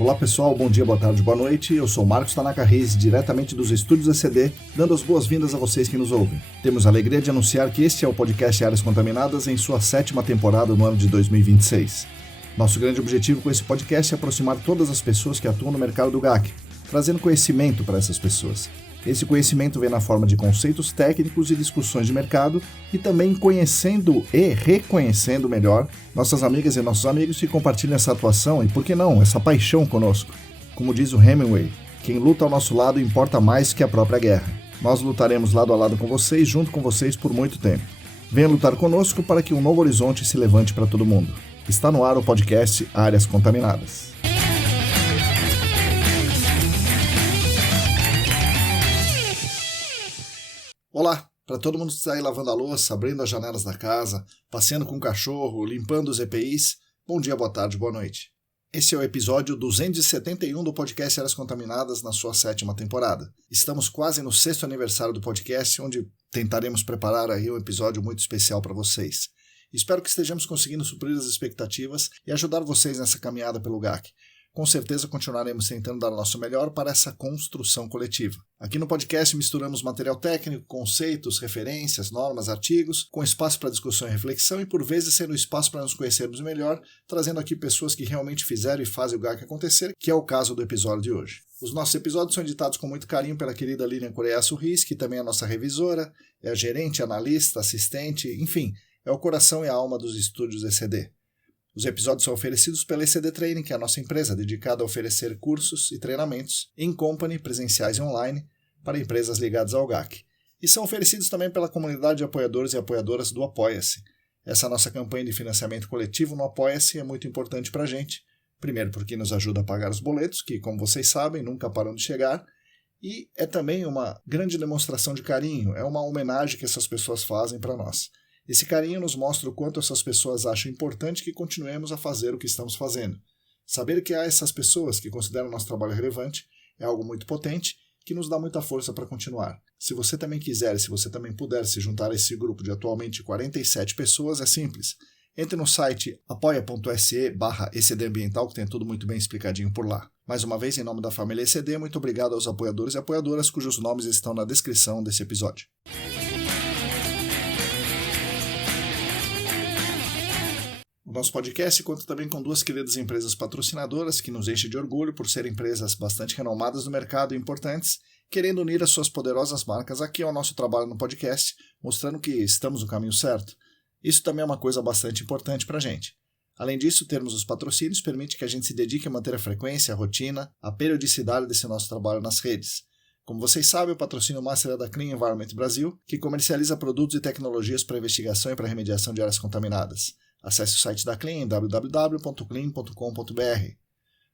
Olá pessoal, bom dia, boa tarde, boa noite. Eu sou Marcos Tanaka Reis, diretamente dos estúdios ECD, dando as boas-vindas a vocês que nos ouvem. Temos a alegria de anunciar que este é o podcast Áreas Contaminadas em sua 7ª temporada no ano de 2026. Nosso grande objetivo com esse podcast é aproximar todas as pessoas que atuam no mercado do GAC, trazendo conhecimento para essas pessoas. Esse conhecimento vem na forma de conceitos técnicos e discussões de mercado e também conhecendo e reconhecendo melhor nossas amigas e nossos amigos que compartilham essa atuação e, por que não, essa paixão conosco. Como diz o Hemingway, quem luta ao nosso lado importa mais que a própria guerra. Nós lutaremos lado a lado com vocês, junto com vocês por muito tempo. Venha lutar conosco para que um novo horizonte se levante para todo mundo. Está no ar o podcast Áreas Contaminadas. Olá, para todo mundo que está aí lavando a louça, abrindo as janelas da casa, passeando com o cachorro, limpando os EPIs, bom dia, boa tarde, boa noite. Esse é o episódio 271 do podcast Áreas Contaminadas na sua 7ª temporada. Estamos quase no 6º aniversário do podcast, onde tentaremos preparar aí um episódio muito especial para vocês. Espero que estejamos conseguindo suprir as expectativas e ajudar vocês nessa caminhada pelo GAC. Com certeza continuaremos tentando dar o nosso melhor para essa construção coletiva. Aqui no podcast misturamos material técnico, conceitos, referências, normas, artigos, com espaço para discussão e reflexão e por vezes sendo espaço para nos conhecermos melhor, trazendo aqui pessoas que realmente fizeram e fazem o GAC acontecer, que é o caso do episódio de hoje. Os nossos episódios são editados com muito carinho pela querida Lilian Coreaço Riz, que também é a nossa revisora, é a gerente, analista, assistente, enfim, é o coração e a alma dos estúdios ECD. Os episódios são oferecidos pela ECD Training, que é a nossa empresa dedicada a oferecer cursos e treinamentos in company, presenciais e online, para empresas ligadas ao GAC. E são oferecidos também pela comunidade de apoiadores e apoiadoras do Apoia-se. Essa nossa campanha de financiamento coletivo no Apoia-se é muito importante para a gente. Primeiro porque nos ajuda a pagar os boletos, que, como vocês sabem, nunca param de chegar. E é também uma grande demonstração de carinho, é uma homenagem que essas pessoas fazem para nós. Esse carinho nos mostra o quanto essas pessoas acham importante que continuemos a fazer o que estamos fazendo. Saber que há essas pessoas que consideram nosso trabalho relevante é algo muito potente que nos dá muita força para continuar. Se você também quiser e se você também puder se juntar a esse grupo de atualmente 47 pessoas, é simples. Entre no site apoia.se/ECDambiental, que tem tudo muito bem explicadinho por lá. Mais uma vez, em nome da família ECD, muito obrigado aos apoiadores e apoiadoras cujos nomes estão na descrição desse episódio. O nosso podcast conta também com duas queridas empresas patrocinadoras que nos enchem de orgulho por serem empresas bastante renomadas no mercado e importantes, querendo unir as suas poderosas marcas aqui ao nosso trabalho no podcast, mostrando que estamos no caminho certo. Isso também é uma coisa bastante importante para a gente. Além disso, termos os patrocínios permite que a gente se dedique a manter a frequência, a rotina, a periodicidade desse nosso trabalho nas redes. Como vocês sabem, o patrocínio master é da Clean Environment Brasil, que comercializa produtos e tecnologias para investigação e para remediação de áreas contaminadas. Acesse o site da Clean em www.clean.com.br.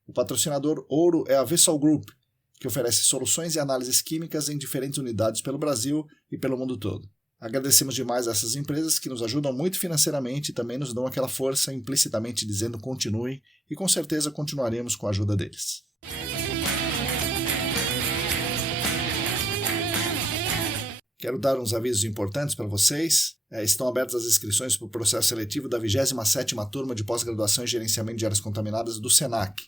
O patrocinador ouro é a Vessol Group, que oferece soluções e análises químicas em diferentes unidades pelo Brasil e pelo mundo todo. Agradecemos demais a essas empresas que nos ajudam muito financeiramente e também nos dão aquela força implicitamente dizendo continue e com certeza continuaremos com a ajuda deles. Quero dar uns avisos importantes para vocês. Estão abertas as inscrições para o processo seletivo da 27ª turma de pós-graduação em gerenciamento de áreas contaminadas do SENAC.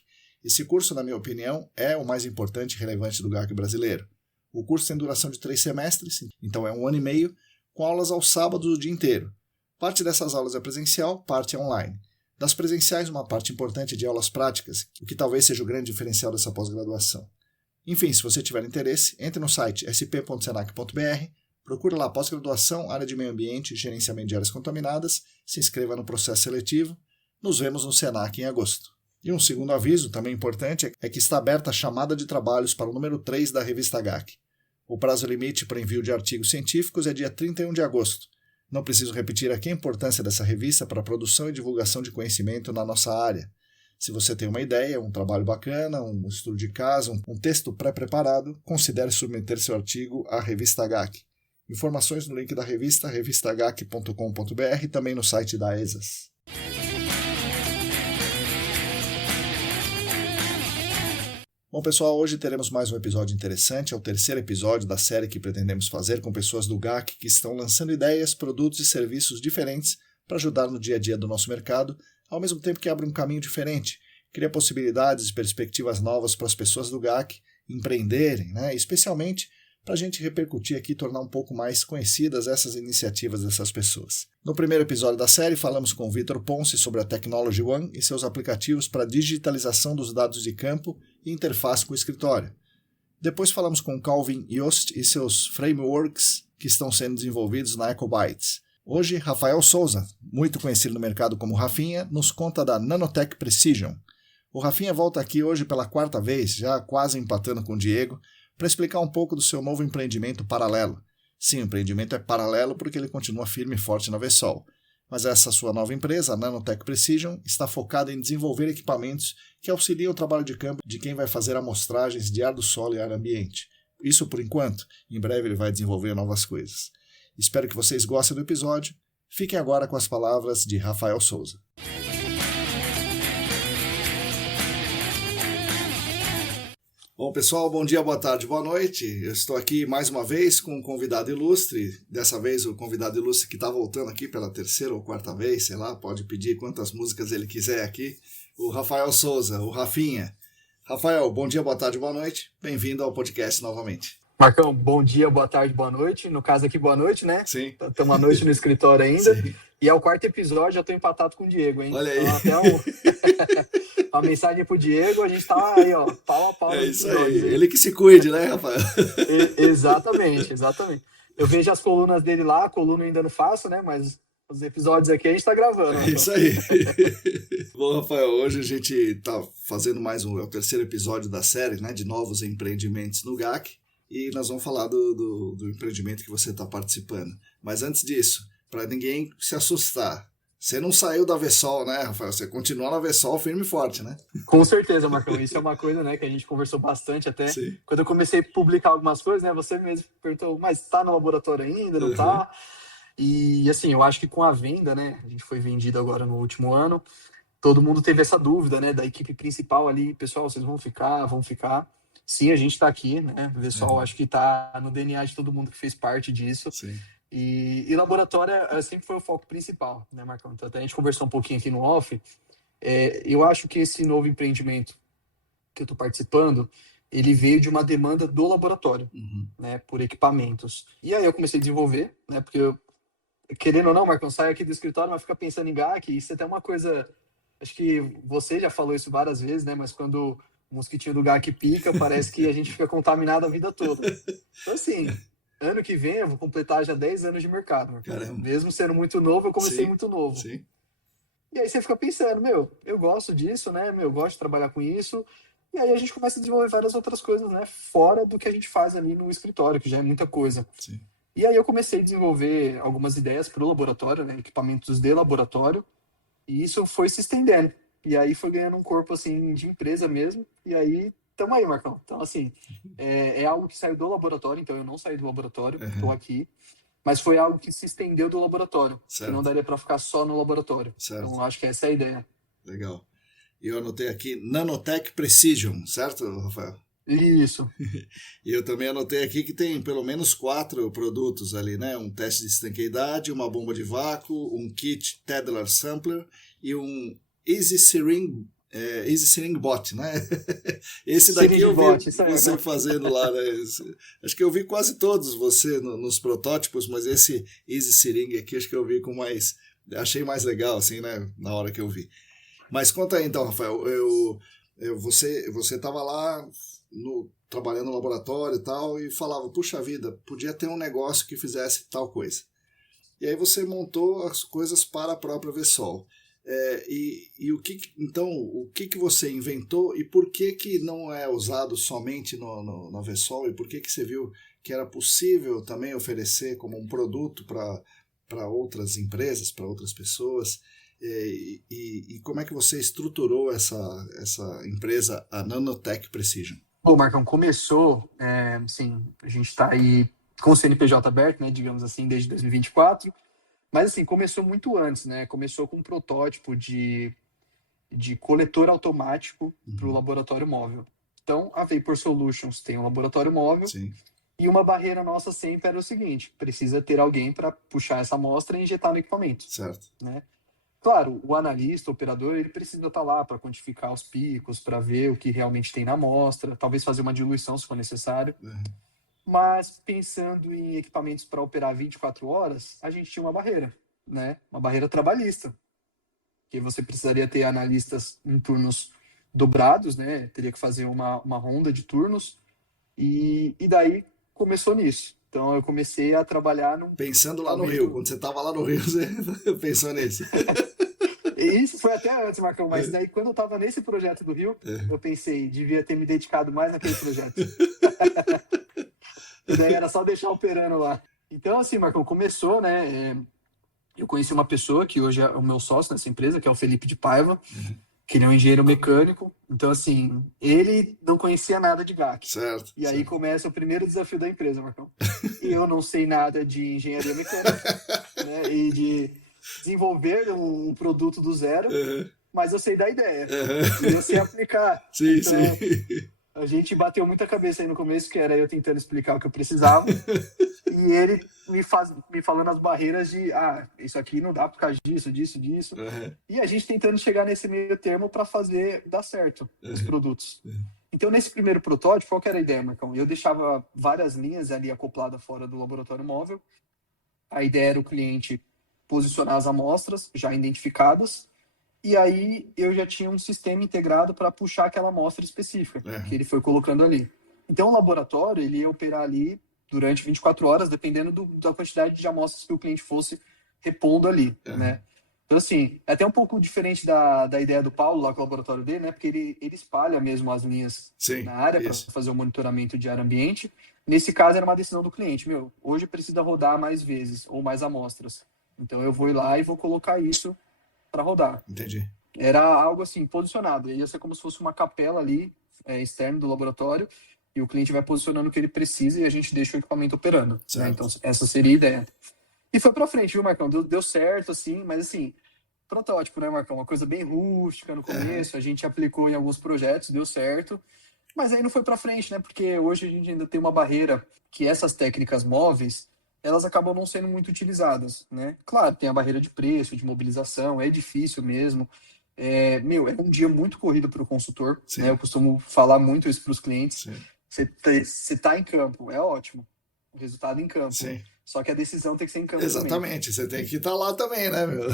Esse curso, na minha opinião, é o mais importante e relevante do GAC brasileiro. O curso tem duração de 3 semestres, então é 1 ano e meio, com aulas aos sábados o dia inteiro. Parte dessas aulas é presencial, parte é online. Das presenciais, uma parte importante é de aulas práticas, o que talvez seja o grande diferencial dessa pós-graduação. Enfim, se você tiver interesse, entre no site sp.senac.br, procure lá pós-graduação, área de meio ambiente e gerenciamento de áreas contaminadas, se inscreva no processo seletivo. Nos vemos no SENAC em agosto. E um segundo aviso, também importante, é que está aberta a chamada de trabalhos para o número 3 da revista GAC. O prazo limite para envio de artigos científicos é dia 31 de agosto. Não preciso repetir aqui a importância dessa revista para a produção e divulgação de conhecimento na nossa área. Se você tem uma ideia, um trabalho bacana, um estudo de caso, um texto pré-preparado, considere submeter seu artigo à revista GAC. Informações no link da revista, revistagac.com.br e também no site da ESAS. Bom, pessoal, hoje teremos mais um episódio interessante. É o 3º episódio da série que pretendemos fazer com pessoas do GAC que estão lançando ideias, produtos e serviços diferentes para ajudar no dia a dia do nosso mercado, ao mesmo tempo que abre um caminho diferente, cria possibilidades e perspectivas novas para as pessoas do GAC empreenderem, né? Especialmente para a gente repercutir aqui e tornar um pouco mais conhecidas essas iniciativas dessas pessoas. No primeiro episódio da série, falamos com o Vitor Ponce sobre a Technology One e seus aplicativos para digitalização dos dados de campo e interface com o escritório. Depois falamos com Calvin Yost e seus frameworks que estão sendo desenvolvidos na EcoBytes. Hoje, Rafael Souza, muito conhecido no mercado como Rafinha, nos conta da Nanotech Precision. O Rafinha volta aqui hoje pela 4ª vez, já quase empatando com o Diego, para explicar um pouco do seu novo empreendimento paralelo. Sim, o empreendimento é paralelo porque ele continua firme e forte na Vessol. Mas essa sua nova empresa, a Nanotech Precision, está focada em desenvolver equipamentos que auxiliam o trabalho de campo de quem vai fazer amostragens de ar do solo e ar ambiente. Isso por enquanto, em breve ele vai desenvolver novas coisas. Espero que vocês gostem do episódio. Fiquem agora com as palavras de Rafael Souza. Bom, pessoal, bom dia, boa tarde, boa noite. Eu estou aqui mais uma vez com um convidado ilustre. Dessa vez o convidado ilustre que está voltando aqui pela 3ª ou 4ª vez, sei lá, pode pedir quantas músicas ele quiser aqui. O Rafael Souza, o Rafinha. Rafael, bom dia, boa tarde, boa noite. Bem-vindo ao podcast novamente. Marcão, bom dia, boa tarde, boa noite. No caso aqui, boa noite, né? Sim. Estamos à noite no escritório ainda. Sim. E é o 4º episódio, já estou empatado com o Diego, hein? Olha aí. Então, até uma mensagem pro Diego, a gente tá aí, ó, pau a pau. É isso aí. Ele que se cuide, né, Rafael? Exatamente. Eu vejo as colunas dele lá, a coluna eu ainda não faço, né? Mas os episódios aqui a gente tá gravando. É isso aí. Bom, Rafael, hoje a gente tá fazendo mais é o 3º episódio da série, né, de novos empreendimentos no GAC. E nós vamos falar do empreendimento que você está participando. Mas antes disso, para ninguém se assustar, você não saiu da Vessol, né, Rafael? Você continua na Vessol firme e forte, né? Com certeza, Marcão. Isso é uma coisa, né, que a gente conversou bastante até. Sim. Quando eu comecei a publicar algumas coisas, né, você mesmo perguntou, mas está no laboratório ainda, não está? E, assim, eu acho que com a venda, né, a gente foi vendido agora no último ano, todo mundo teve essa dúvida, né, da equipe principal ali, pessoal, vocês vão ficar. Sim, a gente está aqui, né, o pessoal acho que está no DNA de todo mundo que fez parte disso. Sim. E laboratório sempre foi o foco principal, né, Marcão? Então, até a gente conversou um pouquinho aqui no off. Eu acho que esse novo empreendimento que eu estou participando, ele veio de uma demanda do laboratório, né, por equipamentos. E aí eu comecei a desenvolver, né, porque eu, querendo ou não, Marcão, sai aqui do escritório, mas fica pensando em GAC, isso é até uma coisa, acho que você já falou isso várias vezes, né, mas quando o mosquitinho do GAC pica, parece que a gente fica contaminado a vida toda. Então, assim, ano que vem eu vou completar já 10 anos de mercado. Mesmo sendo muito novo, eu comecei muito novo. Sim. E aí você fica pensando, eu gosto disso, né? Eu gosto de trabalhar com isso. E aí a gente começa a desenvolver várias outras coisas, né? Fora do que a gente faz ali no escritório, que já é muita coisa. Sim. E aí eu comecei a desenvolver algumas ideias para o laboratório, né? Equipamentos de laboratório. E isso foi se estendendo. E aí foi ganhando um corpo, assim, de empresa mesmo. E aí, tamo aí, Marcão. Então, assim, é algo que saiu do laboratório. Então, eu não saí do laboratório, tô aqui. Mas foi algo que se estendeu do laboratório. Certo. Que não daria para ficar só no laboratório. Certo. Então, acho que essa é a ideia. Legal. E eu anotei aqui Nanotech Precision, certo, Rafael? Isso. E eu também anotei aqui que tem pelo menos 4 produtos ali, né? Um teste de estanqueidade, uma bomba de vácuo, um kit Tedlar Sampler e um Easy Syring Bot, né? Esse daqui eu vi você fazendo lá, né? Acho que eu vi quase todos você nos protótipos, mas esse Easy Syring aqui acho que eu vi com mais... Achei mais legal, assim, né? Na hora que eu vi. Mas conta aí então, Rafael. Você estava lá trabalhando no laboratório e tal e falava, puxa vida, podia ter um negócio que fizesse tal coisa. E aí você montou as coisas para a própria Vessol. E o que você inventou e por que não é usado somente na Vessol e por que você viu que era possível também oferecer como um produto para outras empresas, para outras pessoas? E como é que você estruturou essa empresa, a Nanotech Precision? Bom, Marcão, começou, assim, a gente está aí com o CNPJ aberto, né, digamos assim, desde 2024. Mas, assim, começou muito antes, né? Começou com um protótipo de coletor automático para o laboratório móvel. Então, a Vapor Solutions tem um laboratório móvel. Sim. E uma barreira nossa sempre era o seguinte, precisa ter alguém para puxar essa amostra e injetar no equipamento. Certo. Né? Claro, o analista, o operador, ele precisa estar lá para quantificar os picos, para ver o que realmente tem na amostra, talvez fazer uma diluição se for necessário. Mas pensando em equipamentos para operar 24 horas, a gente tinha uma barreira, né? Uma barreira trabalhista, que você precisaria ter analistas em turnos dobrados, né? Teria que fazer uma ronda de turnos, e daí começou nisso. Então eu comecei a trabalhar Pensando lá lá no no Rio, Rio. quando você estava lá no Rio, você pensou nisso. E isso foi até antes, Marcão, mas daí quando eu estava nesse projeto do Rio, eu pensei, devia ter me dedicado mais naquele projeto. E daí era só deixar operando lá. Então, assim, Marcão, começou, né? Eu conheci uma pessoa que hoje é o meu sócio nessa empresa, que é o Felipe de Paiva, que ele é um engenheiro mecânico. Então, assim, ele não conhecia nada de GAC. Certo. E aí certo. começa o primeiro desafio da empresa, Marcão. E eu não sei nada de engenharia mecânica, né? E de desenvolver um produto do zero, mas eu sei da ideia. E eu sei aplicar. Sim, Então, sim. a gente bateu muita cabeça aí no começo, que era eu tentando explicar o que eu precisava, e ele me falando as barreiras de, isso aqui não dá por causa disso, disso, disso. E a gente tentando chegar nesse meio termo para fazer dar certo os produtos. Então, nesse primeiro protótipo, qual que era a ideia, Marcão? Eu deixava várias linhas ali acopladas fora do laboratório móvel. A ideia era o cliente posicionar as amostras já identificadas, e aí eu já tinha um sistema integrado para puxar aquela amostra específica que ele foi colocando ali. Então o laboratório ele ia operar ali durante 24 horas, dependendo da quantidade de amostras que o cliente fosse repondo ali, né? Então, assim, é até um pouco diferente da ideia do Paulo lá com o laboratório dele, né? Porque ele espalha mesmo as linhas na área para fazer o monitoramento de ar ambiente. Nesse caso, era uma decisão do cliente. Hoje precisa rodar mais vezes ou mais amostras. Então, eu vou ir lá e vou colocar isso para rodar. Entendi. Era algo assim, posicionado. Ia ser como se fosse uma capela ali, externa do laboratório, e o cliente vai posicionando o que ele precisa e a gente deixa o equipamento operando. Né? Então, essa seria a ideia. E foi para frente, viu, Marcão? Deu certo, assim, mas assim, protótipo, né, Marcão? Uma coisa bem rústica no começo, a gente aplicou em alguns projetos, deu certo, mas aí não foi para frente, né? Porque hoje a gente ainda tem uma barreira que essas técnicas móveis, elas acabam não sendo muito utilizadas, né? Claro, tem a barreira de preço, de mobilização, é difícil mesmo. É um dia muito corrido para o consultor, né? Eu costumo falar muito isso para os clientes. Você tá em campo, é ótimo. O resultado em campo. Sim. Só que a decisão tem que ser em campo Exatamente, também. você tem que estar lá também, né, meu?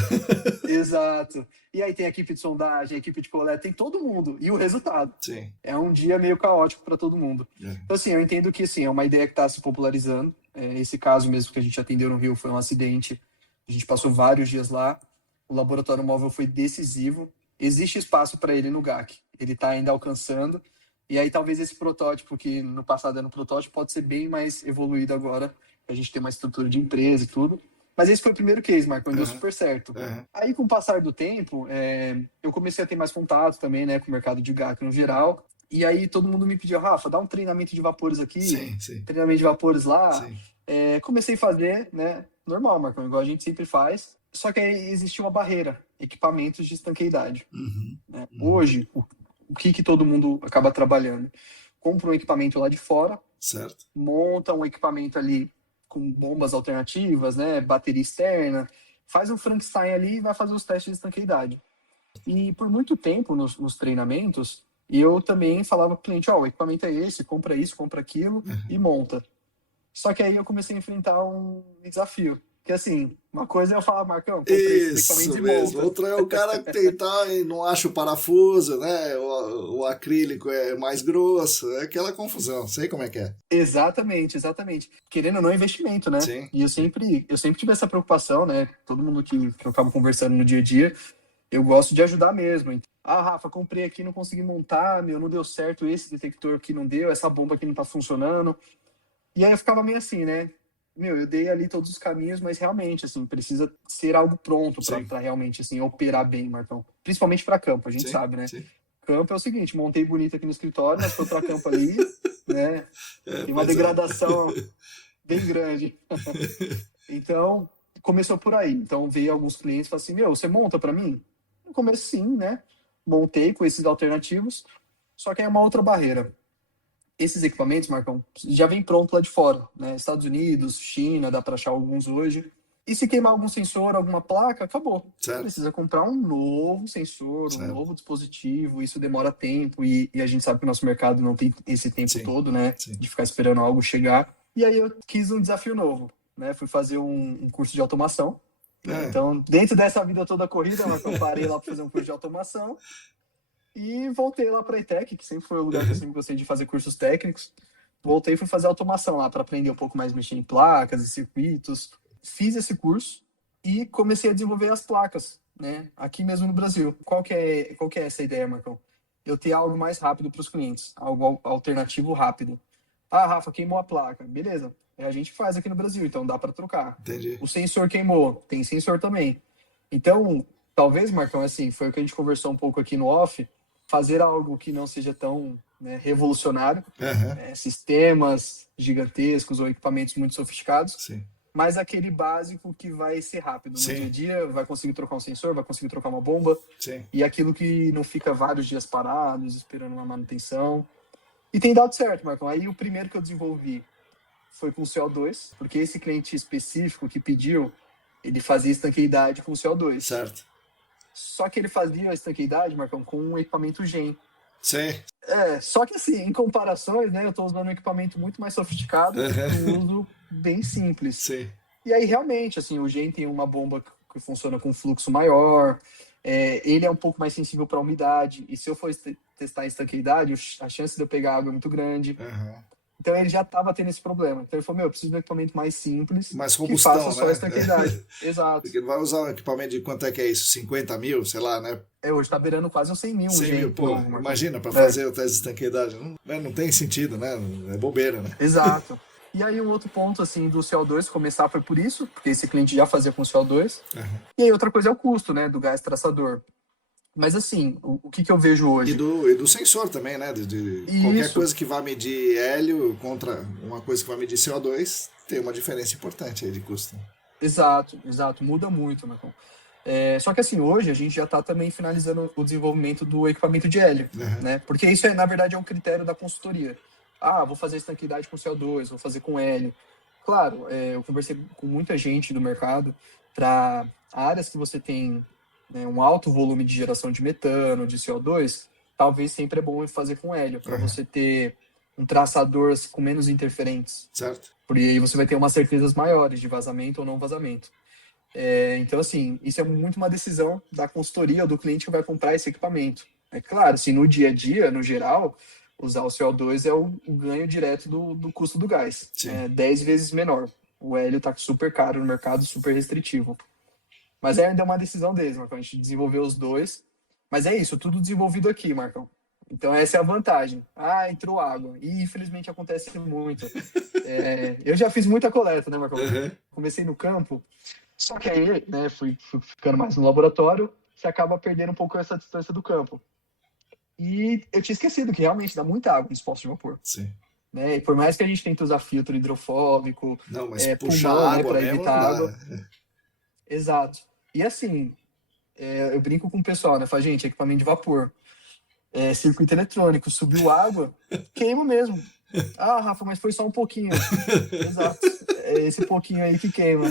Exato. E aí tem a equipe de sondagem, a equipe de coleta, tem todo mundo. E o resultado. Sim. É um dia meio caótico para todo mundo. Então, assim, eu entendo que assim, é uma ideia que está se popularizando. Esse caso mesmo que a gente atendeu no Rio foi um acidente. A gente passou vários dias lá. O laboratório móvel foi decisivo. Existe espaço para ele no GAC. Ele está ainda alcançando. E aí talvez esse protótipo, que no passado era um protótipo, pode ser bem mais evoluído agora. A gente tem uma estrutura de empresa e tudo. Mas esse foi o primeiro case, Marco, deu super certo. Aí, com o passar do tempo, eu comecei a ter mais contato também, né, com o mercado de GAC no geral. E aí todo mundo me pediu, Rafa, dá um treinamento de vapores aqui, treinamento de vapores lá. Comecei a fazer, né, normal, Marcão, igual a gente sempre faz. Só que aí existia uma barreira, equipamentos de estanqueidade. Né? Hoje, o que todo mundo acaba trabalhando? Compra um equipamento lá de fora, monta um equipamento ali com bombas alternativas, né, bateria externa, faz um Frankenstein ali e vai fazer os testes de estanqueidade. E por muito tempo nos treinamentos, eu também falava para o cliente, o equipamento é esse, compra isso, compra aquilo e monta. Só que aí eu comecei a enfrentar um desafio. Que assim, uma coisa é eu falar, Marcão, comprei esses equipamentos e monta. Outra é o cara tentar e não acha o parafuso, né? O acrílico é mais grosso, é aquela confusão, sei como é que é. Exatamente. Querendo ou não, é investimento, né? Sim. E eu sempre tive essa preocupação, né? Todo mundo que eu acabo conversando no dia a dia, eu gosto de ajudar mesmo. Rafa, comprei aqui, não consegui montar, não deu certo, esse detector aqui não deu, essa bomba aqui não tá funcionando. E aí eu ficava meio assim, né? Eu dei ali todos os caminhos, mas realmente, assim, precisa ser algo pronto para realmente, assim, operar bem, Marcão. Principalmente para campo, a gente sabe, né? Sim. Campo é o seguinte, montei bonito aqui no escritório, mas foi para campo ali, né? Tem uma degradação bem grande. Então, começou por aí. Então, veio alguns clientes e falaram assim, você monta para mim? No começo, sim, né? Montei com esses alternativos, só que é uma outra barreira. Esses equipamentos, Marcão, já vem pronto lá de fora, né? Estados Unidos, China, dá para achar alguns hoje. E se queimar algum sensor, alguma placa, acabou. Certo. Precisa comprar um novo sensor, um novo dispositivo, isso demora tempo e a gente sabe que o nosso mercado não tem esse tempo todo, né, de ficar esperando algo chegar. E aí eu quis um desafio novo, né, fui fazer um curso de automação. Então, dentro dessa vida toda corrida, eu parei lá para fazer um curso de automação e voltei lá para a ETEC, que sempre foi o lugar que eu sempre gostei de fazer cursos técnicos. Voltei e fui fazer automação lá para aprender um pouco mais mexer em placas e circuitos. Fiz esse curso e comecei a desenvolver as placas, né, aqui mesmo no Brasil. Qual que é essa ideia, Marcão? Eu ter algo mais rápido para os clientes, algo alternativo rápido. Ah, Rafa, queimou a placa. Beleza, a gente faz aqui no Brasil, então dá para trocar. Entendi. O sensor queimou, tem sensor também. Então, talvez, Marcão, assim, foi o que a gente conversou um pouco aqui no off, fazer algo que não seja tão, né, revolucionário, sistemas gigantescos ou equipamentos muito sofisticados, mas aquele básico que vai ser rápido. No dia a dia, vai conseguir trocar um sensor, vai conseguir trocar uma bomba, e aquilo que não fica vários dias parados, esperando uma manutenção. E tem dado certo, Marcão. Aí o primeiro que eu desenvolvi foi com CO2, porque esse cliente específico que pediu, ele fazia estanqueidade com CO2. Certo. Só que ele fazia a estanqueidade, Marcão, com um equipamento GEM. Sim. Só que assim, em comparações, né, eu estou usando um equipamento muito mais sofisticado, um uso bem simples. Sim. E aí, realmente, assim, o GEM tem uma bomba que funciona com fluxo maior, ele é um pouco mais sensível para a umidade, e se eu for testar a estanqueidade, a chance de eu pegar água é muito grande. Então ele já estava tendo esse problema. Então ele falou, eu preciso de um equipamento mais simples, mais robustão, que faça só a estanqueidade. Exato. Porque não vai usar um equipamento de quanto é que é isso? 50 mil, sei lá, né? Hoje tá beirando quase uns 100 mil. 100 mil, pô, imagina, para fazer o teste de estanqueidade. Não tem sentido, né? É bobeira, né? Exato. E aí um outro ponto, assim, do CO2 começar foi por isso, porque esse cliente já fazia com CO2. E aí outra coisa é o custo, né, do gás traçador. Mas assim, o que eu vejo hoje? E do sensor também, né? De qualquer coisa que vá medir hélio contra uma coisa que vai medir CO2, tem uma diferença importante aí de custo. Exato. Muda muito, Marcão. Só que assim, hoje a gente já está também finalizando o desenvolvimento do equipamento de hélio, né? Porque isso, na verdade, é um critério da consultoria. Vou fazer estanqueidade com CO2, vou fazer com hélio. Claro, eu conversei com muita gente do mercado para áreas que você tem, né, um alto volume de geração de metano, de CO2, talvez sempre é bom fazer com hélio, para você ter um traçador com menos interferentes. Certo. Porque aí você vai ter umas certezas maiores de vazamento ou não vazamento. Então, assim, isso é muito uma decisão da consultoria ou do cliente que vai comprar esse equipamento. É claro, assim, no dia a dia, no geral, usar o CO2 é o ganho direto do custo do gás. 10 vezes menor. O hélio está super caro no mercado, super restritivo. Mas ainda é uma decisão deles, Marcão. A gente desenvolveu os dois. Mas é isso, tudo desenvolvido aqui, Marcão. Então essa é a vantagem. Entrou água. E infelizmente acontece muito. Eu já fiz muita coleta, né, Marcão? Comecei no campo. Só que aí, né, fui ficando mais no laboratório, você acaba perdendo um pouco essa distância do campo. E eu tinha esquecido que realmente dá muita água nos postos de vapor. Né? E por mais que a gente tente usar filtro hidrofóbico, puxar pulmão, água, né, para evitar água. Exato. E assim, eu brinco com o pessoal, né? Falo, gente, equipamento de vapor, circuito eletrônico, subiu água, queima mesmo. Rafa, mas foi só um pouquinho. Exato. É esse pouquinho aí que queima.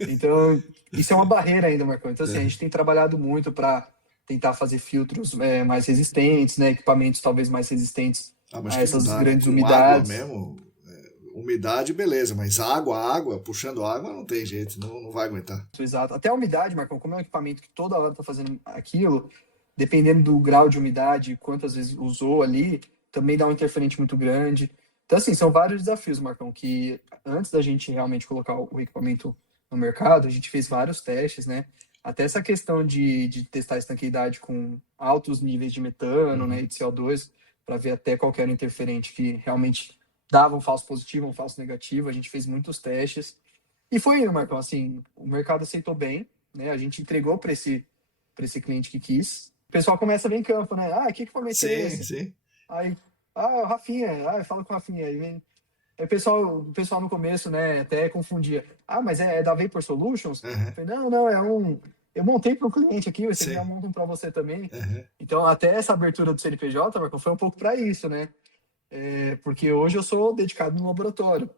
Então, isso é uma barreira ainda, Marcão. Então, assim, a gente tem trabalhado muito para tentar fazer filtros mais resistentes, né? Equipamentos talvez mais resistentes a essas grandes umidades. Água mesmo, umidade, beleza, mas puxando água, não tem jeito, não vai aguentar. Exato. Até a umidade, Marcão, como é um equipamento que toda hora está fazendo aquilo, dependendo do grau de umidade, quantas vezes usou ali, também dá um interferente muito grande. Então, assim, são vários desafios, Marcão, que antes da gente realmente colocar o equipamento no mercado, a gente fez vários testes, né? Até essa questão de testar a estanqueidade com altos níveis de metano, né, e de CO2, para ver até qual era o interferente que realmente dava um falso positivo, um falso negativo. A gente fez muitos testes. E foi indo, Marcão, assim, o mercado aceitou bem, né? A gente entregou para esse cliente que quis. O pessoal começa a ver em campo, né? Que equipamento é esse? Sim. Aí, o Rafinha, fala com o Rafinha. Aí vem. Aí o pessoal no começo, né, até confundia. Mas é da Vapor Solutions? Eu falei, não, eu montei para o cliente aqui, vocês já montam para você também. Então, até essa abertura do CNPJ, Marcão, foi um pouco para isso, né? Porque hoje eu sou dedicado no laboratório.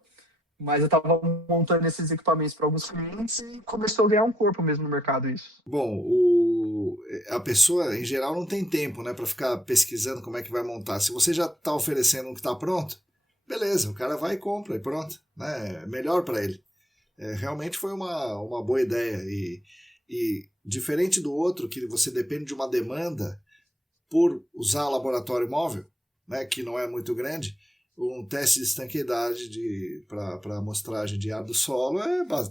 Mas eu estava montando esses equipamentos para alguns clientes e começou a ganhar um corpo mesmo no mercado isso. Bom, a pessoa em geral não tem tempo, né, para ficar pesquisando como é que vai montar. Se você já está oferecendo um que está pronto, beleza, o cara vai e compra e pronto, né? É melhor para ele. Realmente foi uma boa ideia e diferente do outro que você depende de uma demanda por usar laboratório móvel, né, que não é muito grande, um teste de estanqueidade para amostragem de ar do solo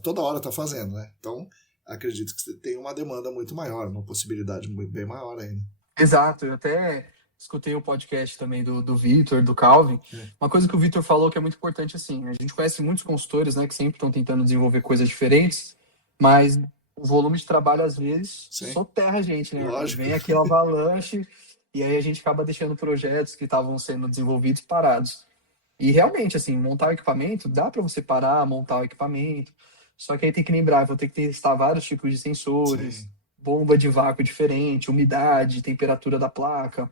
toda hora está fazendo, né? Então acredito que você tem uma demanda muito maior, uma possibilidade bem maior ainda. Exato, eu até escutei o podcast também do Vitor, do Calvin. Uma coisa que o Vitor falou que é muito importante, assim, a gente conhece muitos consultores, né, que sempre estão tentando desenvolver coisas diferentes, mas o volume de trabalho, às vezes, Sim. soterra a gente, né? Lógico. Vem aquela avalanche e aí a gente acaba deixando projetos que estavam sendo desenvolvidos parados. E realmente, assim, montar o equipamento, dá para você parar, montar o equipamento, só que aí tem que lembrar, vou ter que testar vários tipos de sensores, Sim. bomba de vácuo diferente, umidade, temperatura da placa.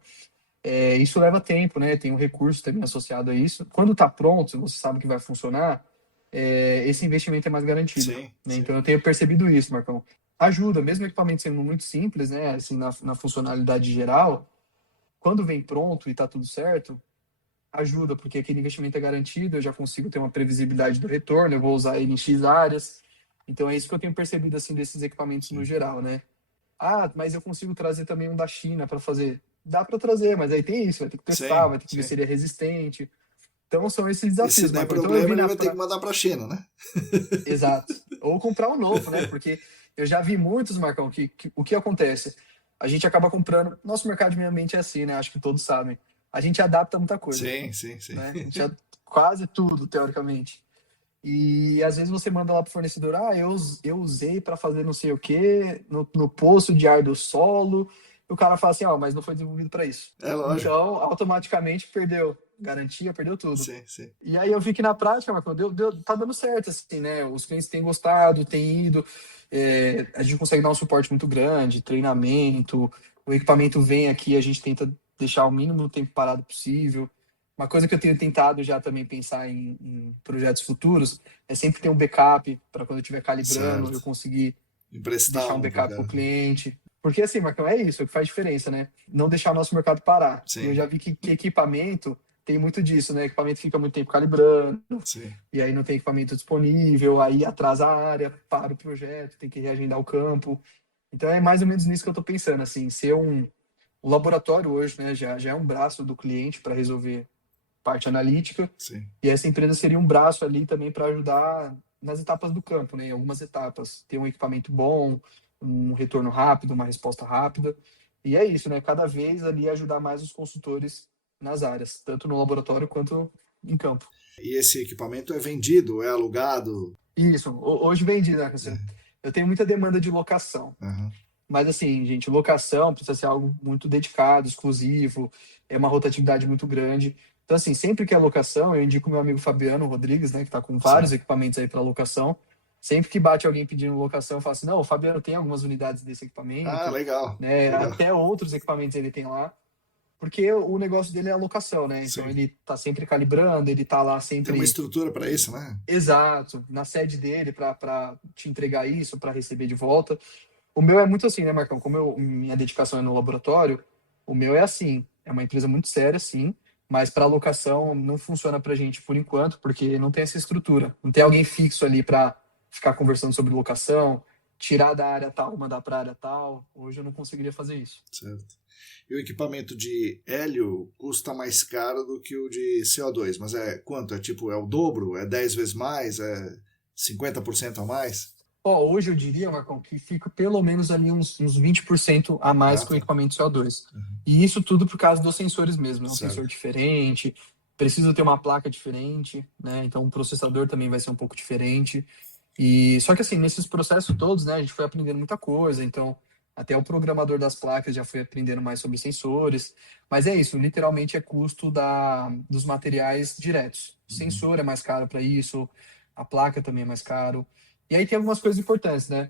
Isso leva tempo, né? Tem um recurso também associado a isso. Quando está pronto, você sabe que vai funcionar, esse investimento é mais garantido. Sim, né? sim. Então eu tenho percebido isso, Marcão. Ajuda, mesmo o equipamento sendo muito simples, né? Assim, na funcionalidade geral, quando vem pronto e está tudo certo, ajuda, porque aquele investimento é garantido, eu já consigo ter uma previsibilidade do retorno, eu vou usar ele em X áreas. Então é isso que eu tenho percebido assim desses equipamentos no geral, né? Ah, mas eu consigo trazer também um da China para fazer. Dá para trazer, mas aí tem isso, vai ter que testar, Sim, vai ter que ver sim. se ele é resistente. Então são esses E se desafios, der Marcão. Então eu problema, vi ele na vai ter que mandar para a China, né? Exato. Ou comprar um novo, né? Porque eu já vi muitos, Marcão, que o que acontece? A gente acaba comprando. Nosso mercado de meio ambiente é assim, né? Acho que todos sabem. A gente adapta muita coisa, Sim, sim, sim. né? A gente quase tudo, teoricamente. E às vezes você manda lá pro fornecedor, eu usei para fazer não sei o quê, no poço de ar do solo. E o cara fala assim, mas não foi desenvolvido para isso. É lógico. Então, automaticamente perdeu garantia, perdeu tudo. Sim, sim. E aí eu vi que na prática, Marcão, tá dando certo, assim, né? Os clientes têm gostado, têm ido. A gente consegue dar um suporte muito grande, treinamento. O equipamento vem aqui, a gente tenta deixar o mínimo tempo parado possível. Uma coisa que eu tenho tentado já também pensar em projetos futuros é sempre ter um backup para quando eu estiver calibrando, eu Certo. conseguir Emprestar deixar um um backup para o lugar. cliente. Porque assim, Marcão, é isso, é o que faz diferença, né? Não deixar o nosso mercado parar. E eu Sim, já vi que equipamento tem muito disso, né? Equipamento fica muito tempo calibrando, sim. e aí não tem equipamento disponível, aí atrasa a área, para o projeto, tem que reagendar o campo. Então é mais ou menos nisso que eu estou pensando, assim, ser o laboratório hoje, né, já é um braço do cliente para resolver parte analítica, Sim. e essa empresa seria um braço ali também para ajudar nas etapas do campo, né, em algumas etapas, ter um equipamento bom, um retorno rápido, uma resposta rápida, e é isso, né, cada vez ali ajudar mais os consultores nas áreas, tanto no laboratório quanto em campo. E esse equipamento é vendido, é alugado? Isso, hoje vende, né? Assim, eu tenho muita demanda de locação. Uhum. Mas assim, gente, locação precisa ser algo muito dedicado, exclusivo, é uma rotatividade muito grande. Então, assim, sempre que é locação, eu indico meu amigo Fabiano Rodrigues, né, que está com vários Sim. equipamentos aí para locação. Sempre que bate alguém pedindo locação, eu falo assim: não, o Fabiano tem algumas unidades desse Ah, equipamento, legal. né? Legal. Até outros equipamentos ele tem lá, porque o negócio dele é a locação, né? Então Sim. ele tá sempre calibrando, ele tá lá Tem uma sempre. estrutura para isso, né? Exato, na sede dele para te entregar isso, para receber de volta. O meu é muito assim, né, Marcão? Como minha dedicação é no laboratório, o meu é assim. É uma empresa muito séria, sim, mas para alocação não funciona para gente por enquanto, porque não tem essa estrutura. Não tem alguém fixo ali para ficar conversando sobre locação, tirar da área tal, mandar para a área tal. Hoje eu não conseguiria fazer isso. Certo. E o equipamento de hélio custa mais caro do que o de CO2, mas é quanto? É tipo, é o dobro? É 10 vezes mais? É 50% a mais? Hoje eu diria, Marcão, que fica pelo menos ali uns 20% a mais Ah, com o tá. equipamento CO2. Uhum. E isso tudo por causa dos sensores mesmo. É um Certo. sensor diferente, precisa ter uma placa diferente, né? Então o processador também vai ser um pouco diferente. E só que assim, nesses processos todos, né, a gente foi aprendendo muita coisa. Então, até o programador das placas já foi aprendendo mais sobre sensores. Mas é isso, literalmente é custo dos materiais diretos. O Uhum. sensor é mais caro para isso, a placa também é mais caro. E aí tem algumas coisas importantes, né?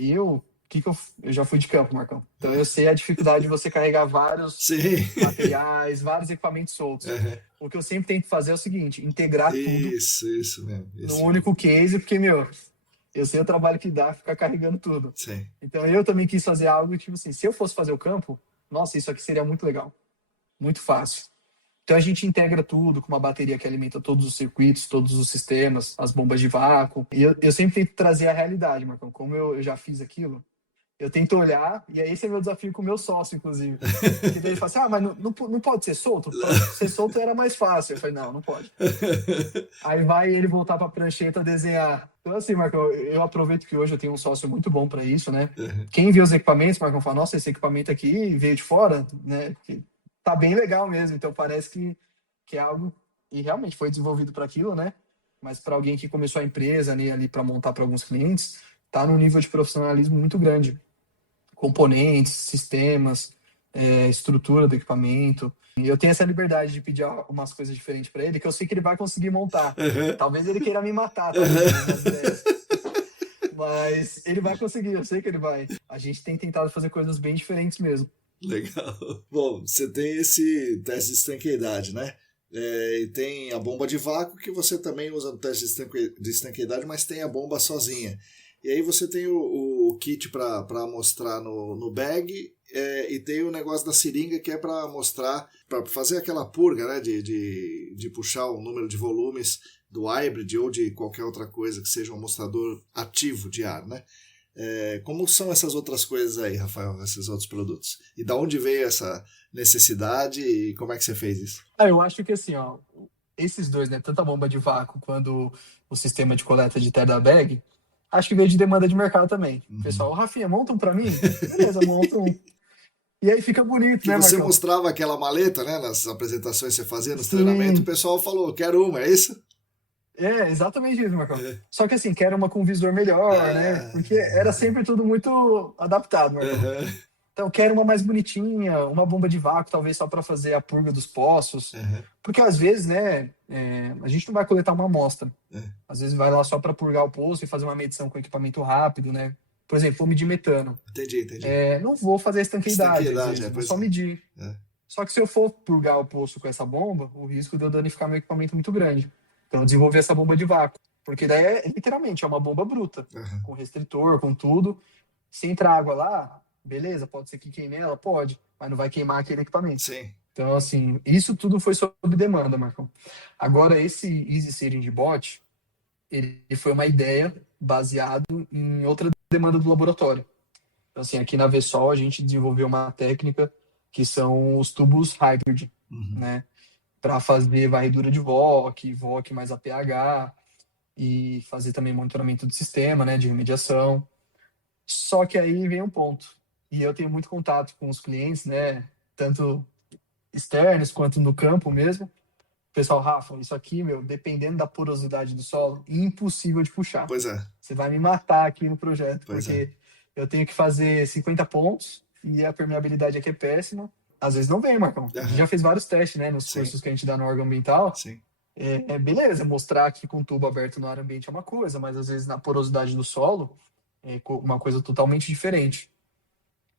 Eu eu já fui de campo, Marcão. Então eu sei a dificuldade de você carregar vários Sim. materiais, vários equipamentos soltos. Uhum. O que eu sempre tento fazer é o seguinte, integrar tudo Isso mesmo. num único case, porque, meu, eu sei o trabalho que dá ficar carregando tudo. Sim. Então eu também quis fazer algo, tipo assim, se eu fosse fazer o campo, nossa, isso aqui seria muito legal. Muito fácil. Então a gente integra tudo com uma bateria que alimenta todos os circuitos, todos os sistemas, as bombas de vácuo. E eu sempre tento trazer a realidade, Marcão. Como eu já fiz aquilo, eu tento olhar, e aí esse é meu desafio com o meu sócio, inclusive. Porque daí ele fala assim, mas não pode ser solto? Pra ser solto era mais fácil. Eu falei, não pode. Aí vai ele voltar pra prancheta desenhar. Então assim, Marcão, eu aproveito que hoje eu tenho um sócio muito bom para isso, né? Uhum. Quem vê os equipamentos, Marcão, fala, nossa, esse equipamento aqui veio de fora, né? Porque tá bem legal mesmo, então parece que é algo, e realmente foi desenvolvido para aquilo, né? Mas para alguém que começou a empresa, né, ali para montar para alguns clientes, tá num nível de profissionalismo muito grande. Componentes, sistemas, estrutura do equipamento. E eu tenho essa liberdade de pedir umas coisas diferentes para ele, que eu sei que ele vai conseguir montar. Uhum. Talvez ele queira me matar, talvez, algumas ideias. Mas ele vai conseguir, eu sei que ele vai. A gente tem tentado fazer coisas bem diferentes mesmo. Legal. Bom, você tem esse teste de estanqueidade, né? E tem a bomba de vácuo que você também usa no teste de estanqueidade, mas tem a bomba sozinha. E aí você tem o kit para mostrar no bag e tem o negócio da seringa que é para mostrar, para fazer aquela purga, né? De puxar o número de volumes do hybrid ou de qualquer outra coisa que seja um amostrador ativo de ar, né? Como são essas outras coisas aí, Rafael, esses outros produtos? E da onde veio essa necessidade e como é que você fez isso? Eu acho que assim, ó, esses dois, né, tanto a bomba de vácuo quanto o sistema de coleta de tear bag, acho que veio de demanda de mercado também. Pessoal, Rafinha, monta um pra mim? Beleza, monta um. E aí fica bonito, que né, você Marcão? mostrava aquela maleta, né, nas apresentações que você fazia, nos Sim. treinamentos, o pessoal falou, quero uma, é isso? Exatamente isso, Marcão. Só que assim, quero uma com visor melhor, né? Porque era sempre tudo muito adaptado, Marcão. Então, quero uma mais bonitinha, uma bomba de vácuo, talvez só para fazer a purga dos poços. Porque às vezes, né, a gente não vai coletar uma amostra. Às vezes vai lá só para purgar o poço e fazer uma medição com equipamento rápido, né? Por exemplo, vou medir metano. Entendi. Não vou fazer estanqueidade, às vezes, vou só medir. Só que se eu for purgar o poço com essa bomba, o risco de eu danificar meu equipamento é muito grande. Então, eu desenvolvi essa bomba de vácuo. Porque daí literalmente, é uma bomba bruta, com restritor, com tudo. Se entrar água lá, beleza, pode ser que queime ela? Pode, mas não vai queimar aquele equipamento. Sim. Então, assim, isso tudo foi sob demanda, Marcão. Agora, esse Easy Searing de bot, ele foi uma ideia baseado em outra demanda do laboratório. Então, assim, aqui na Vsol a gente desenvolveu uma técnica que são os tubos hybrid, né? Para fazer varredura de VOC mais APH e fazer também monitoramento do sistema, né? De remediação. Só que aí vem um ponto. E eu tenho muito contato com os clientes, né? Tanto externos quanto no campo mesmo. Pessoal, Rafa, isso aqui, meu, dependendo da porosidade do solo, impossível de puxar. Pois é. Você vai me matar aqui no projeto, porque eu tenho que fazer 50 pontos e a permeabilidade aqui é péssima. Às vezes não vem, Marcão. A gente já fez vários testes, né? Nos cursos que a gente dá no órgão ambiental. Sim. Beleza, mostrar aqui com tubo aberto no ar ambiente é uma coisa, mas às vezes na porosidade do solo é uma coisa totalmente diferente.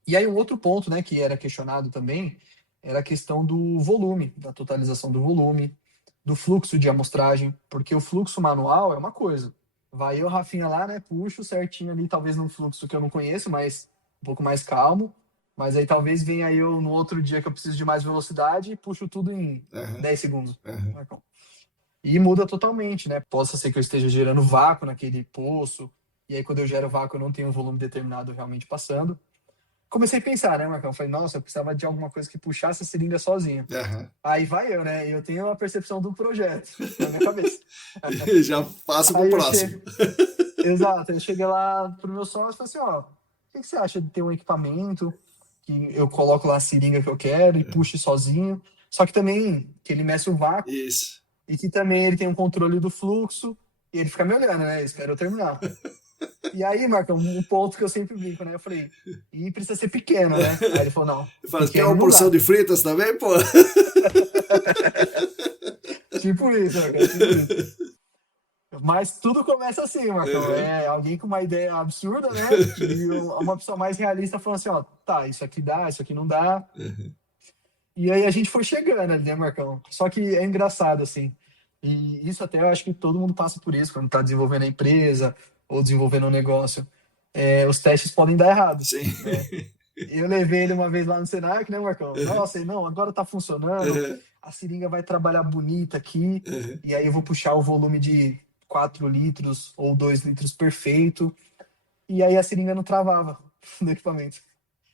E aí um outro ponto, né, que era questionado também, era a questão do volume, da totalização do volume, do fluxo de amostragem, porque o fluxo manual é uma coisa. Vai eu, Rafinha, lá, né, puxo certinho ali, talvez num fluxo que eu não conheço, mas um pouco mais calmo, mas aí talvez venha eu no outro dia que eu preciso de mais velocidade e puxo tudo em 10 segundos. E muda totalmente, né? Possa ser que eu esteja gerando vácuo naquele poço, e aí quando eu gero vácuo eu não tenho um volume determinado realmente passando. Comecei a pensar, né, Marcão? Falei, nossa, eu precisava de alguma coisa que puxasse a seringa sozinho. Aí vai eu, né? Eu tenho a percepção do projeto na minha cabeça. Já passa pro próximo. Exato. Eu cheguei lá pro meu sócio e falei assim, ó, o que você acha de ter um equipamento que eu coloco lá a seringa que eu quero e puxe sozinho, só que também que ele meça o vácuo. Isso. E que também ele tem um controle do fluxo e ele fica me olhando, né? Espera eu terminar. E aí, Marcão, um ponto que eu sempre brinco, né? Eu falei, e precisa ser pequeno, né? Aí ele falou, não. Eu falei, quer uma porção de fritas também, pô? Tipo isso, Marcão, tipo isso. Mas tudo começa assim, Marcão. É alguém com uma ideia absurda, né? E uma pessoa mais realista falando assim, ó, tá, isso aqui dá, isso aqui não dá. E aí a gente foi chegando ali, né, Marcão? Só que é engraçado, assim. E isso até eu acho que todo mundo passa por isso quando tá desenvolvendo a empresa ou desenvolvendo um negócio. Os testes podem dar errado, Sim. né? Eu levei ele uma vez lá no Senac, né, Marcão? Nossa, não, agora tá funcionando, a seringa vai trabalhar bonita aqui, e aí eu vou puxar o volume de 4 litros ou 2 litros perfeito, e aí a seringa não travava no equipamento.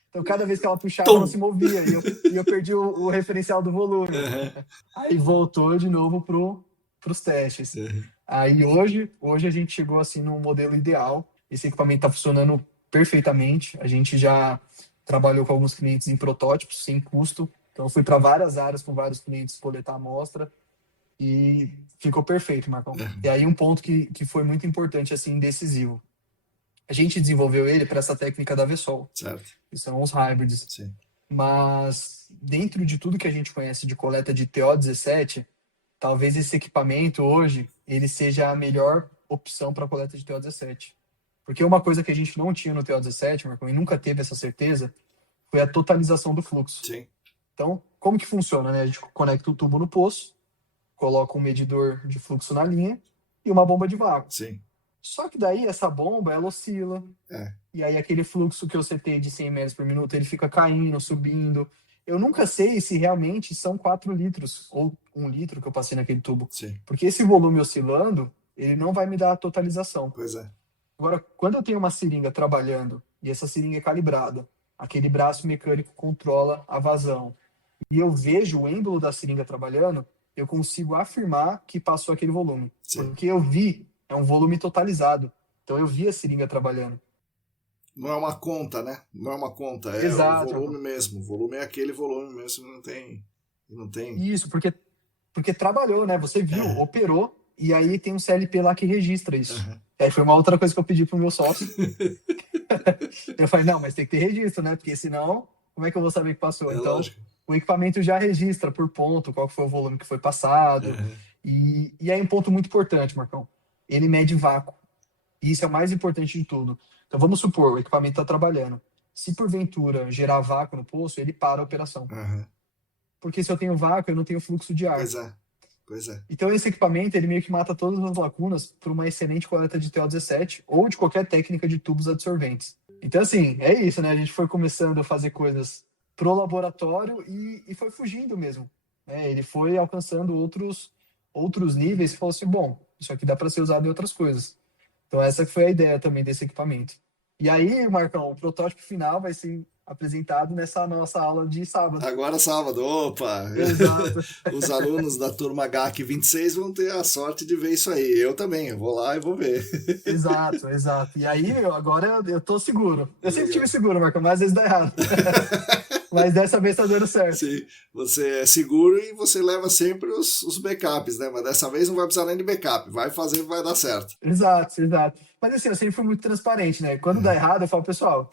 Então, cada vez que ela puxava, ela se movia, e eu perdi o referencial do volume. Aí voltou de novo pros testes. Aí hoje a gente chegou assim no modelo ideal. Esse equipamento está funcionando perfeitamente. A gente já trabalhou com alguns clientes em protótipos, sem custo. Então, fui para várias áreas com vários clientes coletar amostra e ficou perfeito, Marcão. E aí um ponto que foi muito importante, assim, decisivo. A gente desenvolveu ele para essa técnica da Vessol, Certo. que são os hybrids. Sim. Mas dentro de tudo que a gente conhece de coleta de TO17, talvez esse equipamento hoje ele seja a melhor opção para coleta de TO17. Porque uma coisa que a gente não tinha no TO17, Marcão, e nunca teve essa certeza, foi a totalização do fluxo. Sim. Então, como que funciona, né? A gente conecta o tubo no poço, coloca um medidor de fluxo na linha e uma bomba de vácuo. Sim. Só que daí essa bomba, ela oscila. E aí aquele fluxo que eu setei de 100 metros por minuto, ele fica caindo, subindo. Eu nunca sei se realmente são 4 litros ou 1 litro que eu passei naquele tubo. Sim. Porque esse volume oscilando, ele não vai me dar a totalização. Pois é. Agora, quando eu tenho uma seringa trabalhando e essa seringa é calibrada, aquele braço mecânico controla a vazão, e eu vejo o êmbolo da seringa trabalhando, eu consigo afirmar que passou aquele volume. Sim. Porque eu vi, é um volume totalizado. Então eu vi a seringa trabalhando. Não é uma conta, né? Não é uma conta, é Exato. o volume mesmo. O volume é aquele volume mesmo, não tem... Isso, porque trabalhou, né? Você viu, operou, e aí tem um CLP lá que registra isso. Aí foi uma outra coisa que eu pedi pro meu sócio. Eu falei, não, mas tem que ter registro, né? Porque senão, como é que eu vou saber que passou? Então, lógico. O equipamento já registra por ponto qual foi o volume que foi passado. E aí um ponto muito importante, Marcão. Ele mede vácuo. E isso é o mais importante de tudo. Então vamos supor, o equipamento está trabalhando. Se porventura gerar vácuo no poço, ele para a operação. Porque se eu tenho vácuo, eu não tenho fluxo de ar. Pois é. Então esse equipamento, ele meio que mata todas as lacunas para uma excelente coleta de TO17 ou de qualquer técnica de tubos adsorventes. Então assim, é isso, né? A gente foi começando a fazer coisas pro laboratório e foi fugindo mesmo. Ele foi alcançando outros níveis e falou assim, bom, isso aqui dá para ser usado em outras coisas. Então essa foi a ideia também desse equipamento. E aí, Marcão, o protótipo final vai ser apresentado nessa nossa aula de sábado. Agora sábado, opa! Exato. Os alunos da turma HAC 26 vão ter a sorte de ver isso aí. Eu também, eu vou lá e vou ver. Exato. E aí, agora eu tô seguro. Eu sempre tive seguro, Marcão, mas às vezes dá errado. Mas dessa vez tá dando certo. Sim, você é seguro e você leva sempre os backups, né? Mas dessa vez não vai precisar nem de backup. Vai fazer, vai dar certo. Exato. Mas assim, eu sempre fui muito transparente, né? Quando dá errado, eu falo, pessoal,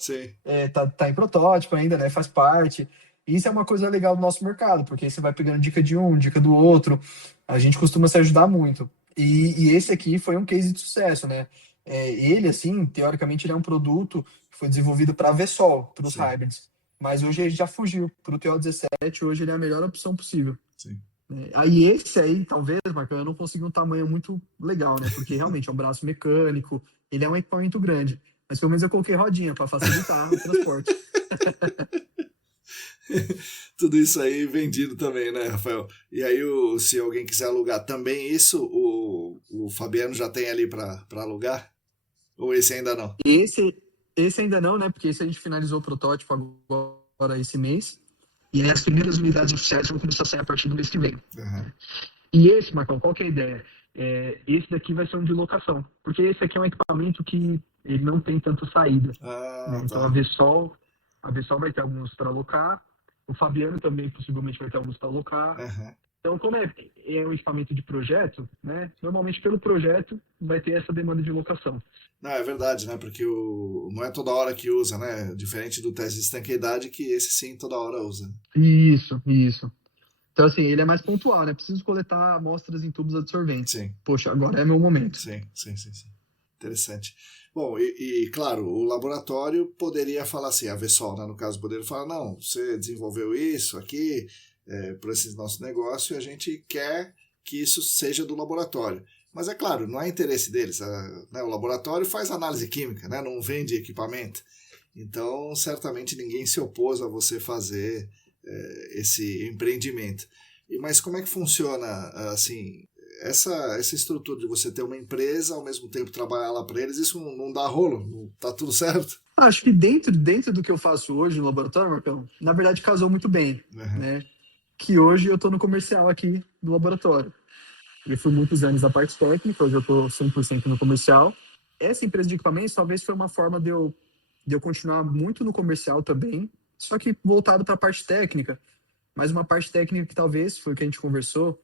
tá em protótipo ainda, né? Faz parte. E isso é uma coisa legal do nosso mercado, porque você vai pegando dica de um, dica do outro. A gente costuma se ajudar muito. E esse aqui foi um case de sucesso, né? Ele, assim, teoricamente, ele é um produto que foi desenvolvido para a Vessol, para os hybrids. Mas hoje ele já fugiu para o TO17, hoje ele é a melhor opção possível. Sim. Aí esse aí, talvez, Marcão, eu não consegui um tamanho muito legal, né? Porque realmente é um braço mecânico, ele é um equipamento grande. Mas pelo menos eu coloquei rodinha para facilitar o transporte. Tudo isso aí vendido também, né, Rafael? E aí, se alguém quiser alugar também isso, o Fabiano já tem ali para alugar? Ou esse ainda não? Esse ainda não, né? Porque esse a gente finalizou o protótipo agora esse mês. E aí as primeiras unidades oficiais vão começar a sair a partir do mês que vem. E esse, Marcão, qual que é a ideia? Esse daqui vai ser um de locação. Porque esse aqui é um equipamento que ele não tem tanto saída. Né? Então a Vessol vai ter alguns para alocar. O Fabiano também possivelmente vai ter alguns para alocar. Então, como é um equipamento de projeto, né? Normalmente pelo projeto vai ter essa demanda de locação. Não, é verdade, né? Porque não é toda hora que usa, né? Diferente do teste de estanqueidade, que esse sim toda hora usa. Isso. Então, assim, ele é mais pontual, né? Preciso coletar amostras em tubos absorventes. Sim. Poxa, agora é meu momento. Sim. Interessante. Bom, claro, o laboratório poderia falar assim, a Vessol, né, no caso, poderia falar, não, você desenvolveu isso aqui para esse nosso negócio e a gente quer que isso seja do laboratório. Mas é claro, não é interesse deles. Né, o laboratório faz análise química, né, não vende equipamento. Então, certamente ninguém se opôs a você fazer esse empreendimento. Mas como é que funciona, assim, essa estrutura de você ter uma empresa, ao mesmo tempo trabalhar lá para eles, isso não dá rolo? Não tá tudo certo? Acho que dentro do que eu faço hoje no laboratório, Marcão, na verdade casou muito bem, né? Que hoje eu estou no comercial aqui do laboratório. Eu fui muitos anos da parte técnica, hoje eu estou 100% no comercial. Essa empresa de equipamentos talvez foi uma forma de eu continuar muito no comercial também, só que voltado para a parte técnica. Mas uma parte técnica que talvez, foi o que a gente conversou,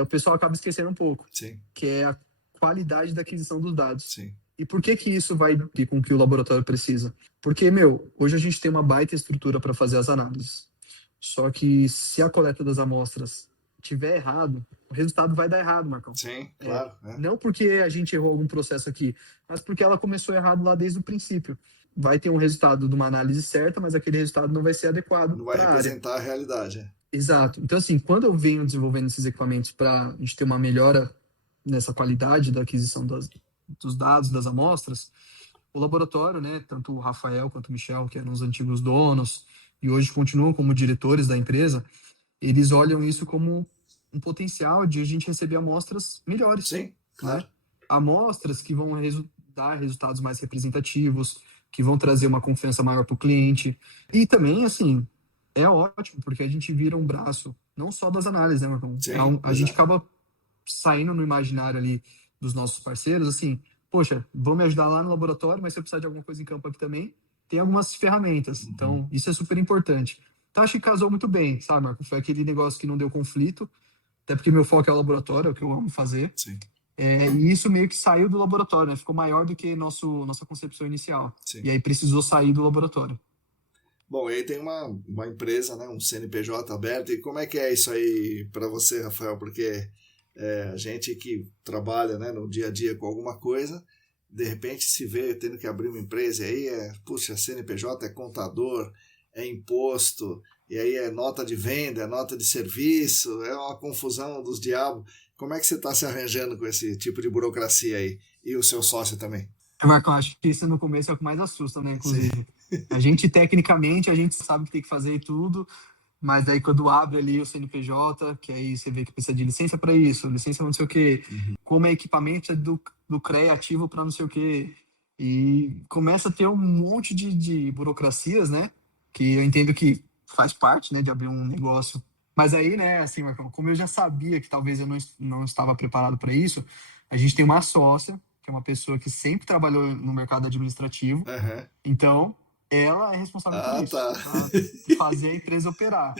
o pessoal acaba esquecendo um pouco. Sim. Que é a qualidade da aquisição dos dados. Sim. E por que isso vai com o que o laboratório precisa? Porque, hoje a gente tem uma baita estrutura para fazer as análises. Só que se a coleta das amostras tiver errado, o resultado vai dar errado, Marcão. Sim, claro. Não porque a gente errou algum processo aqui, mas porque ela começou errado lá desde o princípio. Vai ter um resultado de uma análise certa, mas aquele resultado não vai ser adequado. Não vai representar a realidade. Exato. Então, assim, quando eu venho desenvolvendo esses equipamentos para a gente ter uma melhora nessa qualidade da aquisição dos dados, das amostras, o laboratório, né, tanto o Rafael quanto o Michel, que eram os antigos donos e hoje continuam como diretores da empresa, eles olham isso como um potencial de a gente receber amostras melhores. Sim, claro. Né? Amostras que vão dar resultados mais representativos, que vão trazer uma confiança maior para o cliente. E também, assim, é ótimo, porque a gente vira um braço, não só das análises, né, Marcão? Sim, a gente acaba saindo no imaginário ali dos nossos parceiros, assim, poxa, vão me ajudar lá no laboratório, mas se eu precisar de alguma coisa em campo aqui também, tem algumas ferramentas. Então, isso é super importante. Então, acho que casou muito bem, sabe, Marco? Foi aquele negócio que não deu conflito, até porque meu foco é o laboratório, é o que eu amo fazer. Sim. E isso meio que saiu do laboratório, né? Ficou maior do que nossa concepção inicial. Sim. E aí precisou sair do laboratório. Bom, e aí tem uma empresa, né, um CNPJ aberto. E como é que é isso aí para você, Rafael? Porque a gente que trabalha, né, no dia a dia com alguma coisa, de repente se vê tendo que abrir uma empresa, e aí puxa, CNPJ é contador, é imposto, e aí é nota de venda, é nota de serviço, é uma confusão dos diabos. Como é que você está se arranjando com esse tipo de burocracia aí? E o seu sócio também? Marco, acho que isso no começo é o que mais assusta, né? Inclusive, a gente tecnicamente, a gente sabe que tem que fazer tudo, mas aí quando abre ali o CNPJ, que aí você vê que precisa de licença para isso, licença não sei o quê, como é equipamento do CREA ativo para não sei o quê. E começa a ter um monte de burocracias, né? Que eu entendo que faz parte, né, de abrir um negócio. Mas aí, né, assim, Marcão, como eu já sabia que talvez eu não estava preparado para isso, a gente tem uma sócia, que é uma pessoa que sempre trabalhou no mercado administrativo. Então, ela é responsável por isso, pra fazer a empresa operar.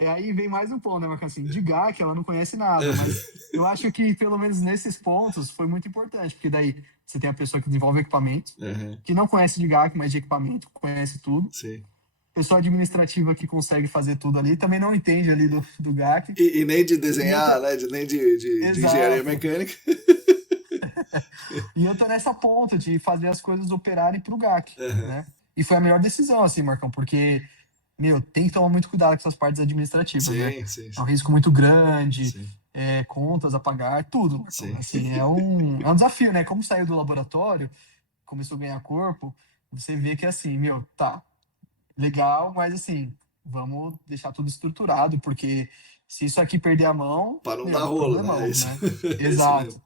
E aí vem mais um ponto, né, Marcão? Assim, de GAC ela não conhece nada, mas eu acho que pelo menos nesses pontos foi muito importante, porque daí você tem a pessoa que desenvolve equipamento, que não conhece de GAC, mas de equipamento, conhece tudo. Sim. Pessoa administrativa que consegue fazer tudo ali, também não entende ali do GAC. E nem de desenhar, né? Nem de engenharia mecânica. E eu tô nessa ponta de fazer as coisas operarem pro GAC, né? E foi a melhor decisão, assim, Marcão, porque, tem que tomar muito cuidado com essas partes administrativas, né? Sim. É um risco muito grande, contas a pagar, tudo, Marcão. Assim, é um desafio, né? Como saiu do laboratório, começou a ganhar corpo, você vê que, assim, tá, legal, mas, assim, vamos deixar tudo estruturado, porque se isso aqui perder a mão... Para não dar rolo, né? Exato.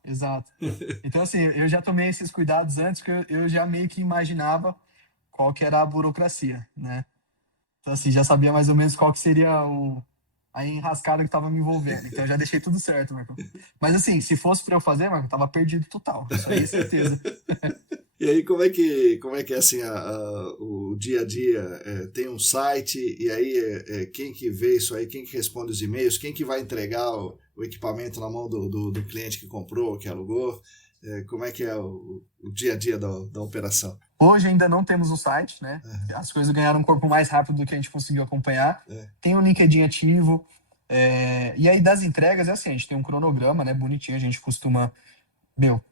Então, assim, eu já tomei esses cuidados antes, porque eu já meio que imaginava qual que era a burocracia, né? Então, assim, já sabia mais ou menos qual que seria a enrascada que estava me envolvendo. Então, eu já deixei tudo certo, Marco. Mas, assim, se fosse para eu fazer, Marco, eu tava perdido total. Isso aí é certeza. E aí, como é que é assim o dia a dia? Tem um site, e aí quem que vê isso aí, quem que responde os e-mails, quem que vai entregar o equipamento na mão do cliente que comprou, que alugou? Como é que é o dia a dia da operação? Hoje ainda não temos o site, né? As coisas ganharam um corpo mais rápido do que a gente conseguiu acompanhar. Tem o LinkedIn ativo, E aí das entregas é assim, a gente tem um cronograma, né, bonitinho, a gente costuma,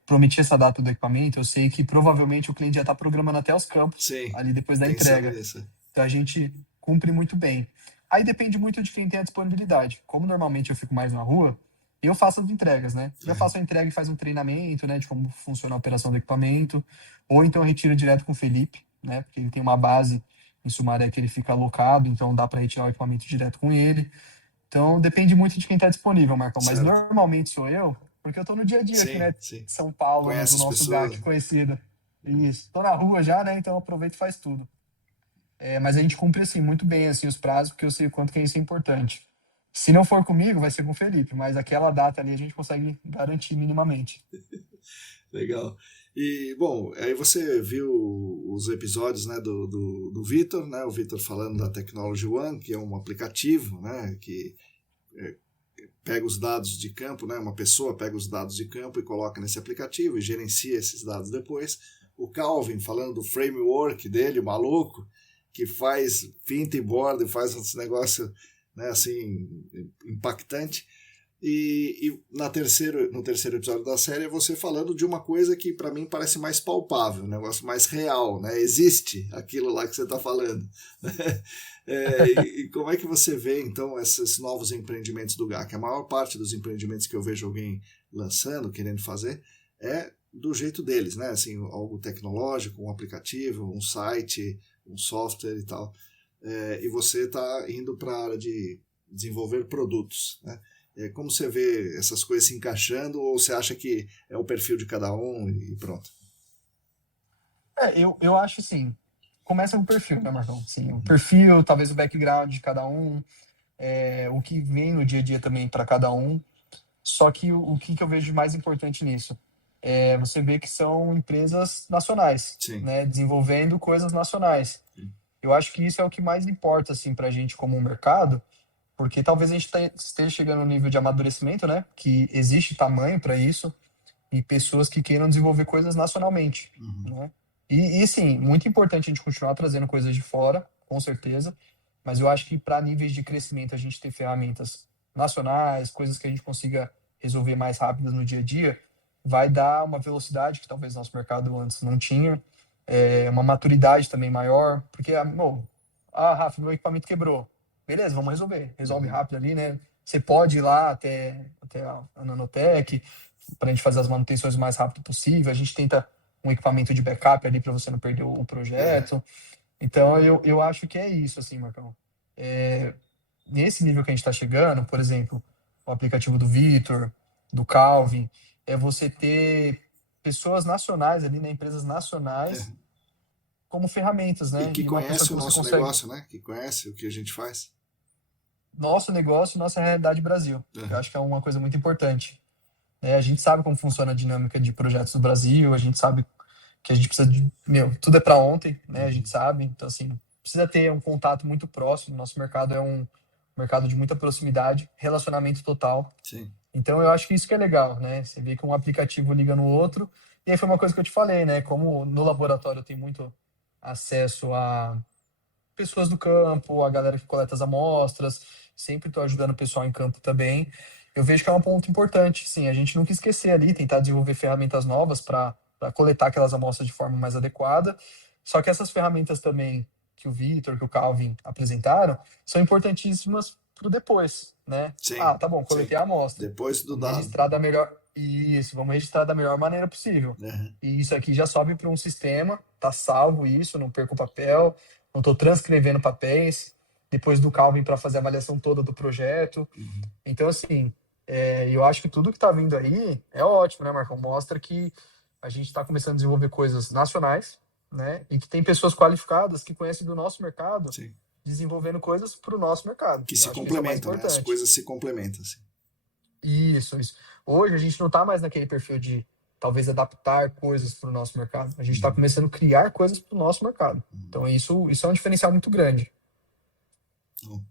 prometi essa data do equipamento, eu sei que provavelmente o cliente já está programando até os campos Sim, ali depois da pensando entrega. nisso. Então a gente cumpre muito bem. Aí depende muito de quem tem a disponibilidade. Como normalmente eu fico mais na rua, eu faço as entregas, né? Já faço a entrega e faz um treinamento, né, de como funciona a operação do equipamento, ou então eu retiro direto com o Felipe, né, porque ele tem uma base em Sumaré que ele fica alocado, então dá para retirar o equipamento direto com ele. Então depende muito de quem está disponível, Marcão. Mas Certo. normalmente sou eu, porque eu tô no dia a dia aqui, Sim, né? sim. São Paulo, Conhece do as nosso pessoas. GAC conhecido. Isso. Tô na rua já, né? Então aproveito e faz tudo. Mas a gente cumpre, assim, muito bem, assim, os prazos, porque eu sei o quanto que isso é importante. Se não for comigo, vai ser com o Felipe, mas aquela data ali a gente consegue garantir minimamente. Legal. E, bom, aí você viu os episódios, né, do Vitor, né, o Vitor falando da Technology One, que é um aplicativo, né, que pega os dados de campo, né, uma pessoa pega os dados de campo e coloca nesse aplicativo e gerencia esses dados depois. O Calvin falando do framework dele, o maluco, que faz pinta e borda e faz esse negócio, né, assim, impactante. E no terceiro episódio da série é você falando de uma coisa que para mim parece mais palpável, um negócio mais real, né? Existe aquilo lá que você está falando. E como é que você vê então esses novos empreendimentos do GAC? A maior parte dos empreendimentos que eu vejo alguém lançando, querendo fazer, é do jeito deles, né? Assim, algo tecnológico, um aplicativo, um site, um software e tal. E você está indo para a área de desenvolver produtos, né? Como você vê essas coisas se encaixando, ou você acha que é o perfil de cada um e pronto? Eu acho assim, começa com o perfil, né, Marcão? Sim, o perfil, talvez o background de cada um, o que vem no dia a dia também para cada um. Só que o que eu vejo de mais importante nisso? Você vê que são empresas nacionais, Sim. né, desenvolvendo coisas nacionais. Sim. Eu acho que isso é o que mais importa, assim, para a gente como um mercado, porque talvez a gente esteja chegando no nível de amadurecimento, né, que existe tamanho para isso, e pessoas que queiram desenvolver coisas nacionalmente, né? Sim, muito importante a gente continuar trazendo coisas de fora, com certeza, mas eu acho que para níveis de crescimento a gente ter ferramentas nacionais, coisas que a gente consiga resolver mais rápidas no dia a dia, vai dar uma velocidade que talvez nosso mercado antes não tinha, uma maturidade também maior, porque, Rafa, meu equipamento quebrou. Beleza, vamos resolver. Resolve rápido ali, né? Você pode ir lá até a Nanotech, para a gente fazer as manutenções o mais rápido possível. A gente tenta um equipamento de backup ali para você não perder o projeto. Então, eu acho que é isso, assim, Marcão. Nesse nível que a gente está chegando, por exemplo, o aplicativo do Vitor, do Calvin, é você ter pessoas nacionais ali, né, empresas nacionais, como ferramentas, E né? que E uma pessoa conhece que o você nosso consegue. negócio, né? Que conhece o que a gente faz. Nosso negócio, nossa realidade Brasil. Eu acho que é uma coisa muito importante. A gente sabe como funciona a dinâmica de projetos do Brasil, a gente sabe que a gente precisa de, tudo é para ontem, né? A gente sabe, então assim, precisa ter um contato muito próximo. Nosso mercado é um mercado de muita proximidade, relacionamento total. Sim. Então eu acho que isso que é legal, né? Você vê que um aplicativo liga no outro. E aí foi uma coisa que eu te falei, né? Como no laboratório eu tenho muito acesso a pessoas do campo, a galera que coleta as amostras, sempre estou ajudando o pessoal em campo também. Eu vejo que é um ponto importante, sim, a gente nunca esquecer ali, tentar desenvolver ferramentas novas para coletar aquelas amostras de forma mais adequada. Só que essas ferramentas também que o Vitor, que o Calvin apresentaram, são importantíssimas para o depois, né? Sim. Tá bom, coletei a amostra. Depois do Vamos dado. registrar da melhor. Isso, vamos registrar da melhor maneira possível. E isso aqui já sobe para um sistema, tá salvo isso, não perco o papel, não estou transcrevendo papéis, depois do Calvin para fazer a avaliação toda do projeto. Então, assim, eu acho que tudo que está vindo aí é ótimo, né, Marcão? Mostra que a gente está começando a desenvolver coisas nacionais, né? E que tem pessoas qualificadas que conhecem do nosso mercado, sim, desenvolvendo coisas para o nosso mercado. que se complementam, né? As coisas se complementam. Assim. Isso. Hoje a gente não está mais naquele perfil de talvez adaptar coisas para o nosso mercado. A gente está começando a criar coisas para o nosso mercado. Então isso é um diferencial muito grande.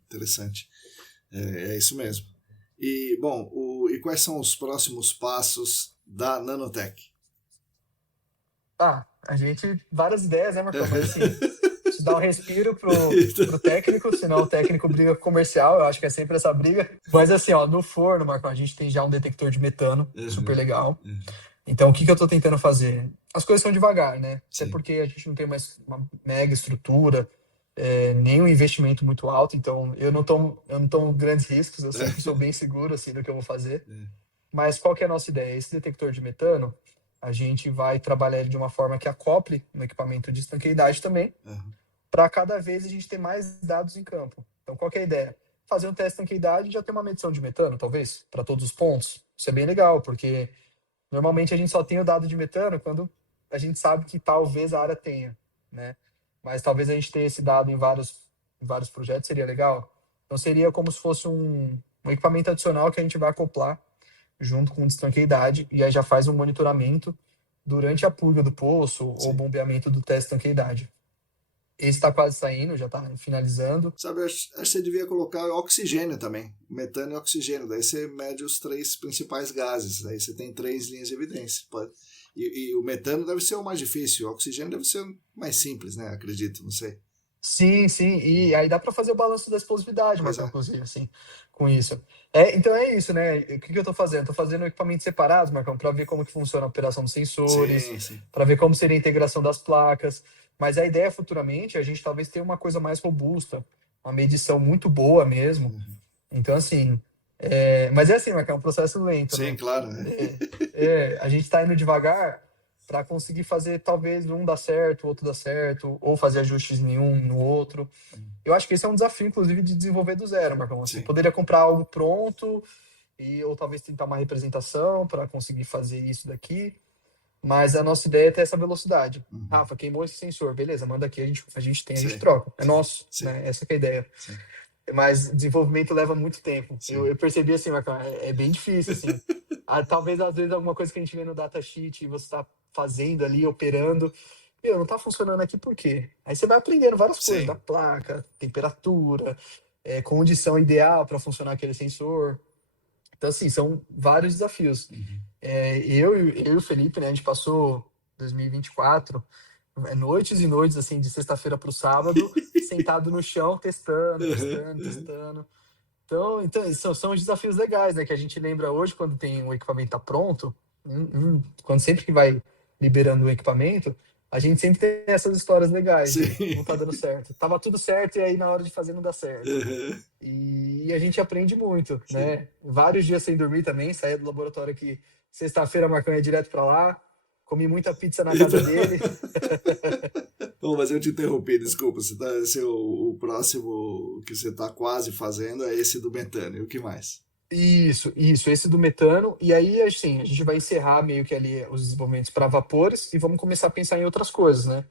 Interessante. É isso mesmo. E, bom, e quais são os próximos passos da Nanotech? A gente, várias ideias, né, Marcão? Mas assim, isso, dá um respiro pro técnico, senão o técnico briga com o comercial, eu acho que é sempre essa briga. Mas assim, ó, no forno, Marcão, a gente tem já um detector de metano, super Uhum, legal. uhum. Então, o que que eu tô tentando fazer? As coisas são devagar, né? Até Sim. porque a gente não tem mais uma mega estrutura, nem um investimento muito alto, então eu não tomo grandes riscos, eu sempre sou bem seguro, assim, do que eu vou fazer. Mas qual que é a nossa ideia? Esse detector de metano, a gente vai trabalhar ele de uma forma que acople no equipamento de estanqueidade também, Uhum. para cada vez a gente ter mais dados em campo. Então, qual que é a ideia? Fazer um teste de estanqueidade e já ter uma medição de metano, talvez, para todos os pontos. Isso é bem legal, porque normalmente a gente só tem o dado de metano quando a gente sabe que talvez a área tenha, né? Mas talvez a gente tenha esse dado em vários projetos, seria legal. Então seria como se fosse um equipamento adicional que a gente vai acoplar junto com o destanqueidade e aí já faz um monitoramento durante a purga do poço ou Sim. bombeamento do teste de estanqueidade. Esse está quase saindo, já está finalizando. Sabe, acho que você devia colocar oxigênio também. Metano e oxigênio. Daí você mede os três principais gases. Daí você tem três linhas de evidência. E o metano deve ser o mais difícil. O oxigênio deve ser o mais simples, né? Acredito, não sei. Sim, sim, e aí dá para fazer o balanço da explosividade, Pois Marcão, é. inclusive, assim, com isso. Então é isso, né? O que que eu tô fazendo? Tô fazendo equipamentos separados, Marcão, para ver como que funciona a operação dos sensores, Sim, sim. para ver como seria a integração das placas. Mas a ideia futuramente é a gente talvez ter uma coisa mais robusta, uma medição muito boa mesmo. Uhum. Então, assim, mas é assim, Marcão, é um processo lento, Sim, né? claro, né? A gente está indo devagar para conseguir fazer talvez um dar certo, o outro dar certo, ou fazer ajustes em um no outro. Eu acho que esse é um desafio, inclusive, de desenvolver do zero, Marcão. Assim, Sim. poderia comprar algo pronto ou talvez tentar uma representação para conseguir fazer isso daqui, mas a nossa ideia é ter essa velocidade. Uhum. Rafa, queimou esse sensor, beleza, manda aqui, a gente tem, a gente Sim, troca. É sim, nosso, sim, né? Essa que é a ideia. sim, Mas desenvolvimento leva muito tempo. Eu, sim. eu percebi assim, Marcão, é bem difícil, assim. Talvez, às vezes, alguma coisa que a gente vê no datasheet e você está fazendo ali, operando, não tá funcionando aqui por quê? Aí você vai aprendendo várias coisas, da Sim. placa, temperatura, condição ideal para funcionar aquele sensor. Então, assim, são vários desafios. Uhum. Eu e o Felipe, né, a gente passou 2024, noites e noites, assim, de sexta-feira para o sábado, sentado no chão, testando, Uhum, testando, uhum. testando. Então são os desafios legais, né, que a gente lembra hoje quando tem o equipamento tá pronto, quando sempre que vai liberando o equipamento, a gente sempre tem essas histórias legais de Sim. não tá dando certo. Tava tudo certo e aí na hora de fazer não dá certo. Uhum. E a gente aprende muito, Sim. né? Vários dias sem dormir também, saía do laboratório aqui, sexta-feira, Marcão ia direto para lá, comi muita pizza na casa Então... dele. Bom, mas eu te interrompi, desculpa. O próximo que você está quase fazendo é esse do metano. E o que mais? Isso, esse do metano. E aí, assim, a gente vai encerrar meio que ali os desenvolvimentos para vapores e vamos começar a pensar em outras coisas, né?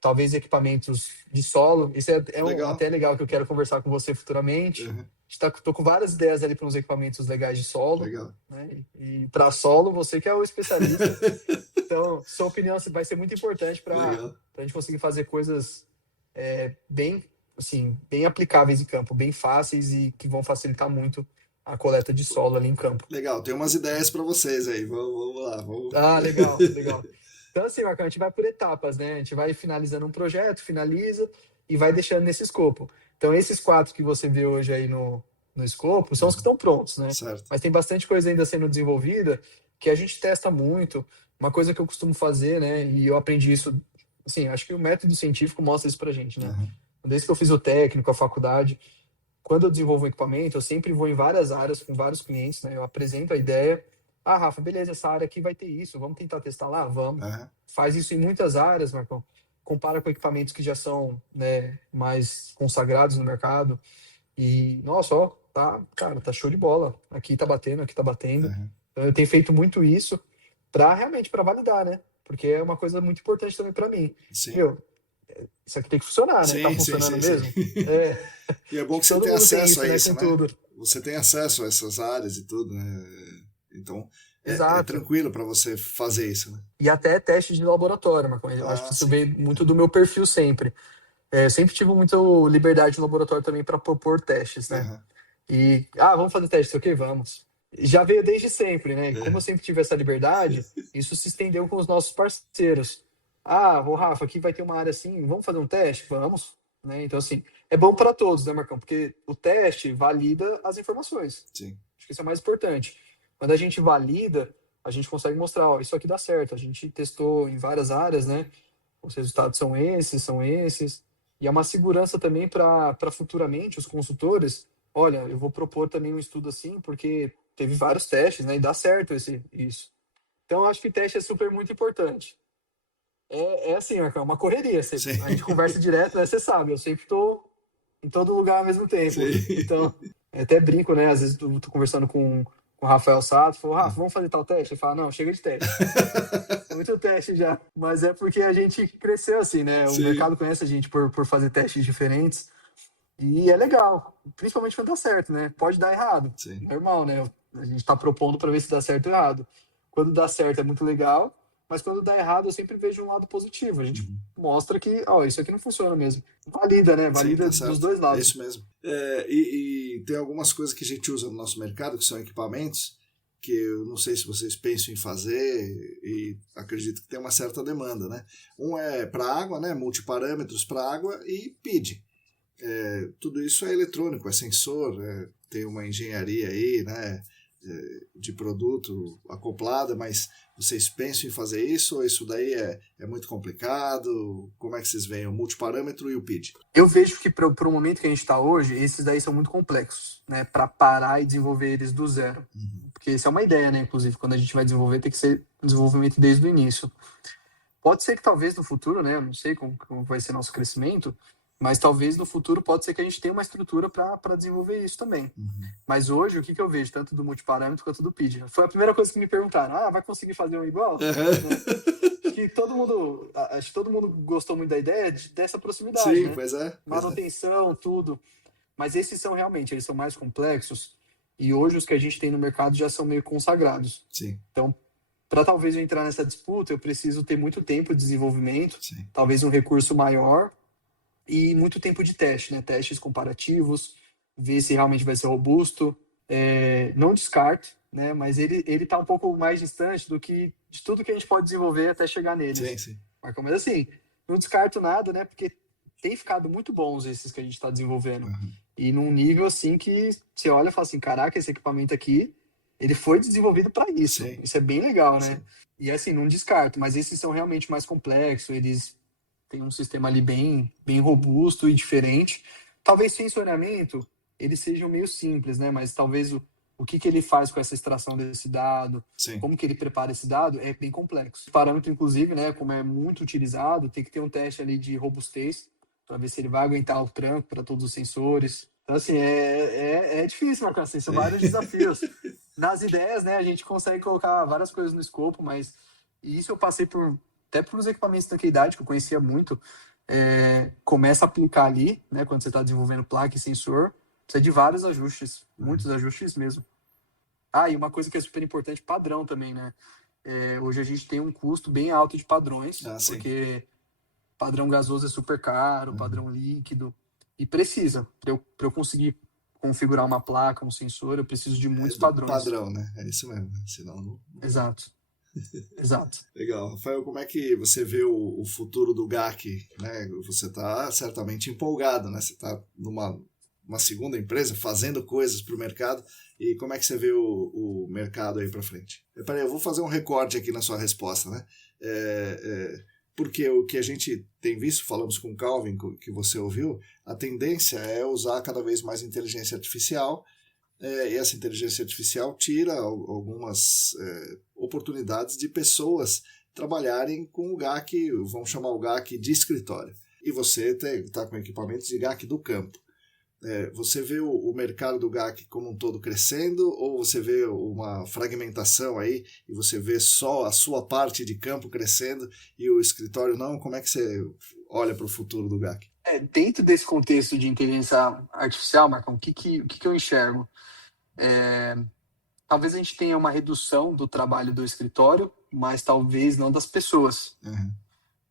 Talvez equipamentos de solo. Isso Legal. até legal que eu quero conversar com você futuramente. Uhum. Tô com várias ideias ali para uns equipamentos legais de solo, Legal. né? E para solo, você que é o especialista. Então, sua opinião vai ser muito importante para Legal. a gente conseguir fazer coisas bem, assim, bem aplicáveis em campo, bem fáceis e que vão facilitar muito a coleta de solo ali em campo. Legal. Tem umas ideias para vocês aí. Vamos lá. Vamos... Ah, legal, legal. Então, assim, Marcão, a gente vai por etapas, né? A gente vai finalizando um projeto, finaliza e vai deixando nesse escopo. Então, esses quatro que você vê hoje aí no escopo são os que Uhum. estão prontos, né? Certo. Mas tem bastante coisa ainda sendo desenvolvida que a gente testa muito. Uma coisa que eu costumo fazer, né? E eu aprendi isso, assim, acho que o método científico mostra isso pra gente, né? Uhum. Desde que eu fiz o técnico, a faculdade, quando eu desenvolvo um equipamento, eu sempre vou em várias áreas com vários clientes, né? Eu apresento a ideia. Ah, Rafa, beleza, essa área aqui vai ter isso, vamos tentar testar lá? Vamos. Uhum. Faz isso em muitas áreas, Marcão. Compara com equipamentos que já são, né, mais consagrados no mercado. E, nossa, ó, cara, tá show de bola. Aqui tá batendo, aqui tá batendo. Uhum. Então eu tenho feito muito isso para validar, né? Porque é uma coisa muito importante também para mim. Sim. Meu, isso aqui tem que funcionar, né? Tá Sim, sim, funcionando sim, sim. mesmo? É, E é bom acho que que você todo tem mundo tem acesso isso, a né? isso, Com né? tudo. Você tem acesso a essas áreas e tudo, né? Então, é Exato. tranquilo para você fazer isso, né? E até testes de laboratório, Marcão. Eu acho Ah, que isso sim. veio muito do meu perfil sempre. Eu sempre tive muita liberdade no laboratório também para propor testes, né? Uhum. E, vamos fazer teste, ok? Vamos. Já veio desde sempre, né? E como eu sempre tive essa liberdade, isso se estendeu com os nossos parceiros. Ah, ô Rafa, aqui vai ter uma área assim, vamos fazer um teste? Vamos, né? Então, assim, é bom para todos, né, Marcão? Porque o teste valida as informações. Sim. Acho que isso é o mais importante. Quando a gente valida, a gente consegue mostrar, ó, isso aqui dá certo. A gente testou em várias áreas, né? Os resultados são esses, são esses. E é uma segurança também para futuramente os consultores. Olha, eu vou propor também um estudo assim, porque teve vários testes, né? E dá certo isso. Então, eu acho que teste é super muito importante. É assim, Marcão, é uma correria. Sim. A gente conversa direto, né? Você sabe, eu sempre estou em todo lugar ao mesmo tempo. Sim. Então, até brinco, né? Às vezes eu tô conversando com o Rafael Sato, falou, Rafa, vamos fazer tal teste? Ele fala, não, chega de teste. Muito teste já. Mas é porque a gente cresceu assim, né? O Sim. mercado conhece a gente por fazer testes diferentes. E é legal, principalmente quando dá certo, né? Pode dar errado. Sim. Normal, né? A gente tá propondo para ver se dá certo ou errado. Quando dá certo é muito legal, mas quando dá errado eu sempre vejo um lado positivo. A gente mostra que, ó, isso aqui não funciona mesmo. Valida, né? Sim, Valida tá dos certo. dois É lados. isso mesmo. E tem algumas coisas que a gente usa no nosso mercado, que são equipamentos, que eu não sei se vocês pensam em fazer e acredito que tem uma certa demanda, né? Um é para água, né? Multiparâmetros para água e PID. Tudo isso é eletrônico, é sensor, tem uma engenharia aí, né? De produto acoplada, mas vocês pensam em fazer isso ou isso daí é muito complicado? Como é que vocês veem o multiparâmetro e o PID? Eu vejo que para o momento que a gente está hoje, esses daí são muito complexos, né? Para parar e desenvolver eles do zero. Porque isso é uma ideia, né? Inclusive, quando a gente vai desenvolver, tem que ser um desenvolvimento desde o início. Pode ser que talvez no futuro, né? Eu não sei como vai ser nosso crescimento, mas talvez no futuro pode ser que a gente tenha uma estrutura para desenvolver isso também. Mas hoje, o que eu vejo, tanto do multiparâmetro quanto do PID? Foi a primeira coisa que me perguntaram. Ah, vai conseguir fazer um igual? Né? Acho que todo mundo gostou muito da ideia dessa proximidade, Sim, né? pois é. Manutenção, tudo. Mas esses são realmente, eles são mais complexos. E hoje os que a gente tem no mercado já são meio consagrados. Sim. Então, para talvez eu entrar nessa disputa, eu preciso ter muito tempo de desenvolvimento, Sim. talvez um recurso maior e muito tempo de teste, né? Testes comparativos, ver se realmente vai ser robusto. Não descarto, né? Mas ele tá um pouco mais distante de tudo que a gente pode desenvolver até chegar neles. Sim, sim. Mas assim, não descarto nada, né? Porque tem ficado muito bons esses que a gente está desenvolvendo. E num nível assim que você olha e fala assim, caraca, esse equipamento aqui, ele foi desenvolvido para isso. Sim. Isso é bem legal, né? Sim. E assim, não descarto, mas esses são realmente mais complexos, eles têm um sistema ali bem robusto e diferente. Talvez sensoriamento, eles sejam meio simples, né? Mas talvez o que ele faz com essa extração desse dado, Sim. como que ele prepara esse dado, é bem complexo. O parâmetro, inclusive, né, como é muito utilizado, tem que ter um teste ali de robustez, para ver se ele vai aguentar o tranco para todos os sensores. Então, assim, é difícil, Marcos, assim, são vários desafios. Nas ideias, né, a gente consegue colocar várias coisas no escopo, mas isso eu passei até por uns equipamentos de tanqueidade, que eu conhecia muito, começa a aplicar ali, né, quando você está desenvolvendo placa e sensor, precisa de vários ajustes, muitos ajustes mesmo. E uma coisa que é super importante, padrão também, né? Hoje a gente tem um custo bem alto de padrões, porque padrão gasoso é super caro, padrão líquido, e precisa, para eu conseguir configurar uma placa, um sensor, eu preciso de muitos padrões. Padrão, né? É isso mesmo, senão não... Exato. Legal. Rafael, como é que você vê o futuro do GAC? Né? Você está certamente empolgado, né? Você está numa segunda empresa fazendo coisas para o mercado. E como é que você vê o mercado aí para frente? Peraí, eu vou fazer um recorte aqui na sua resposta, né? Porque o que a gente tem visto, falamos com o Calvin, que você ouviu, a tendência é usar cada vez mais inteligência artificial, e essa inteligência artificial tira algumas oportunidades de pessoas trabalharem com o GAC, vamos chamar o GAC de escritório. E você está com equipamentos de GAC do campo. Você vê o mercado do GAC como um todo crescendo ou você vê uma fragmentação aí e você vê só a sua parte de campo crescendo e o escritório não? Como é que você olha para o futuro do GAC? Dentro desse contexto de inteligência artificial, Marcão, o que eu enxergo? Talvez a gente tenha uma redução do trabalho do escritório, mas talvez não das pessoas.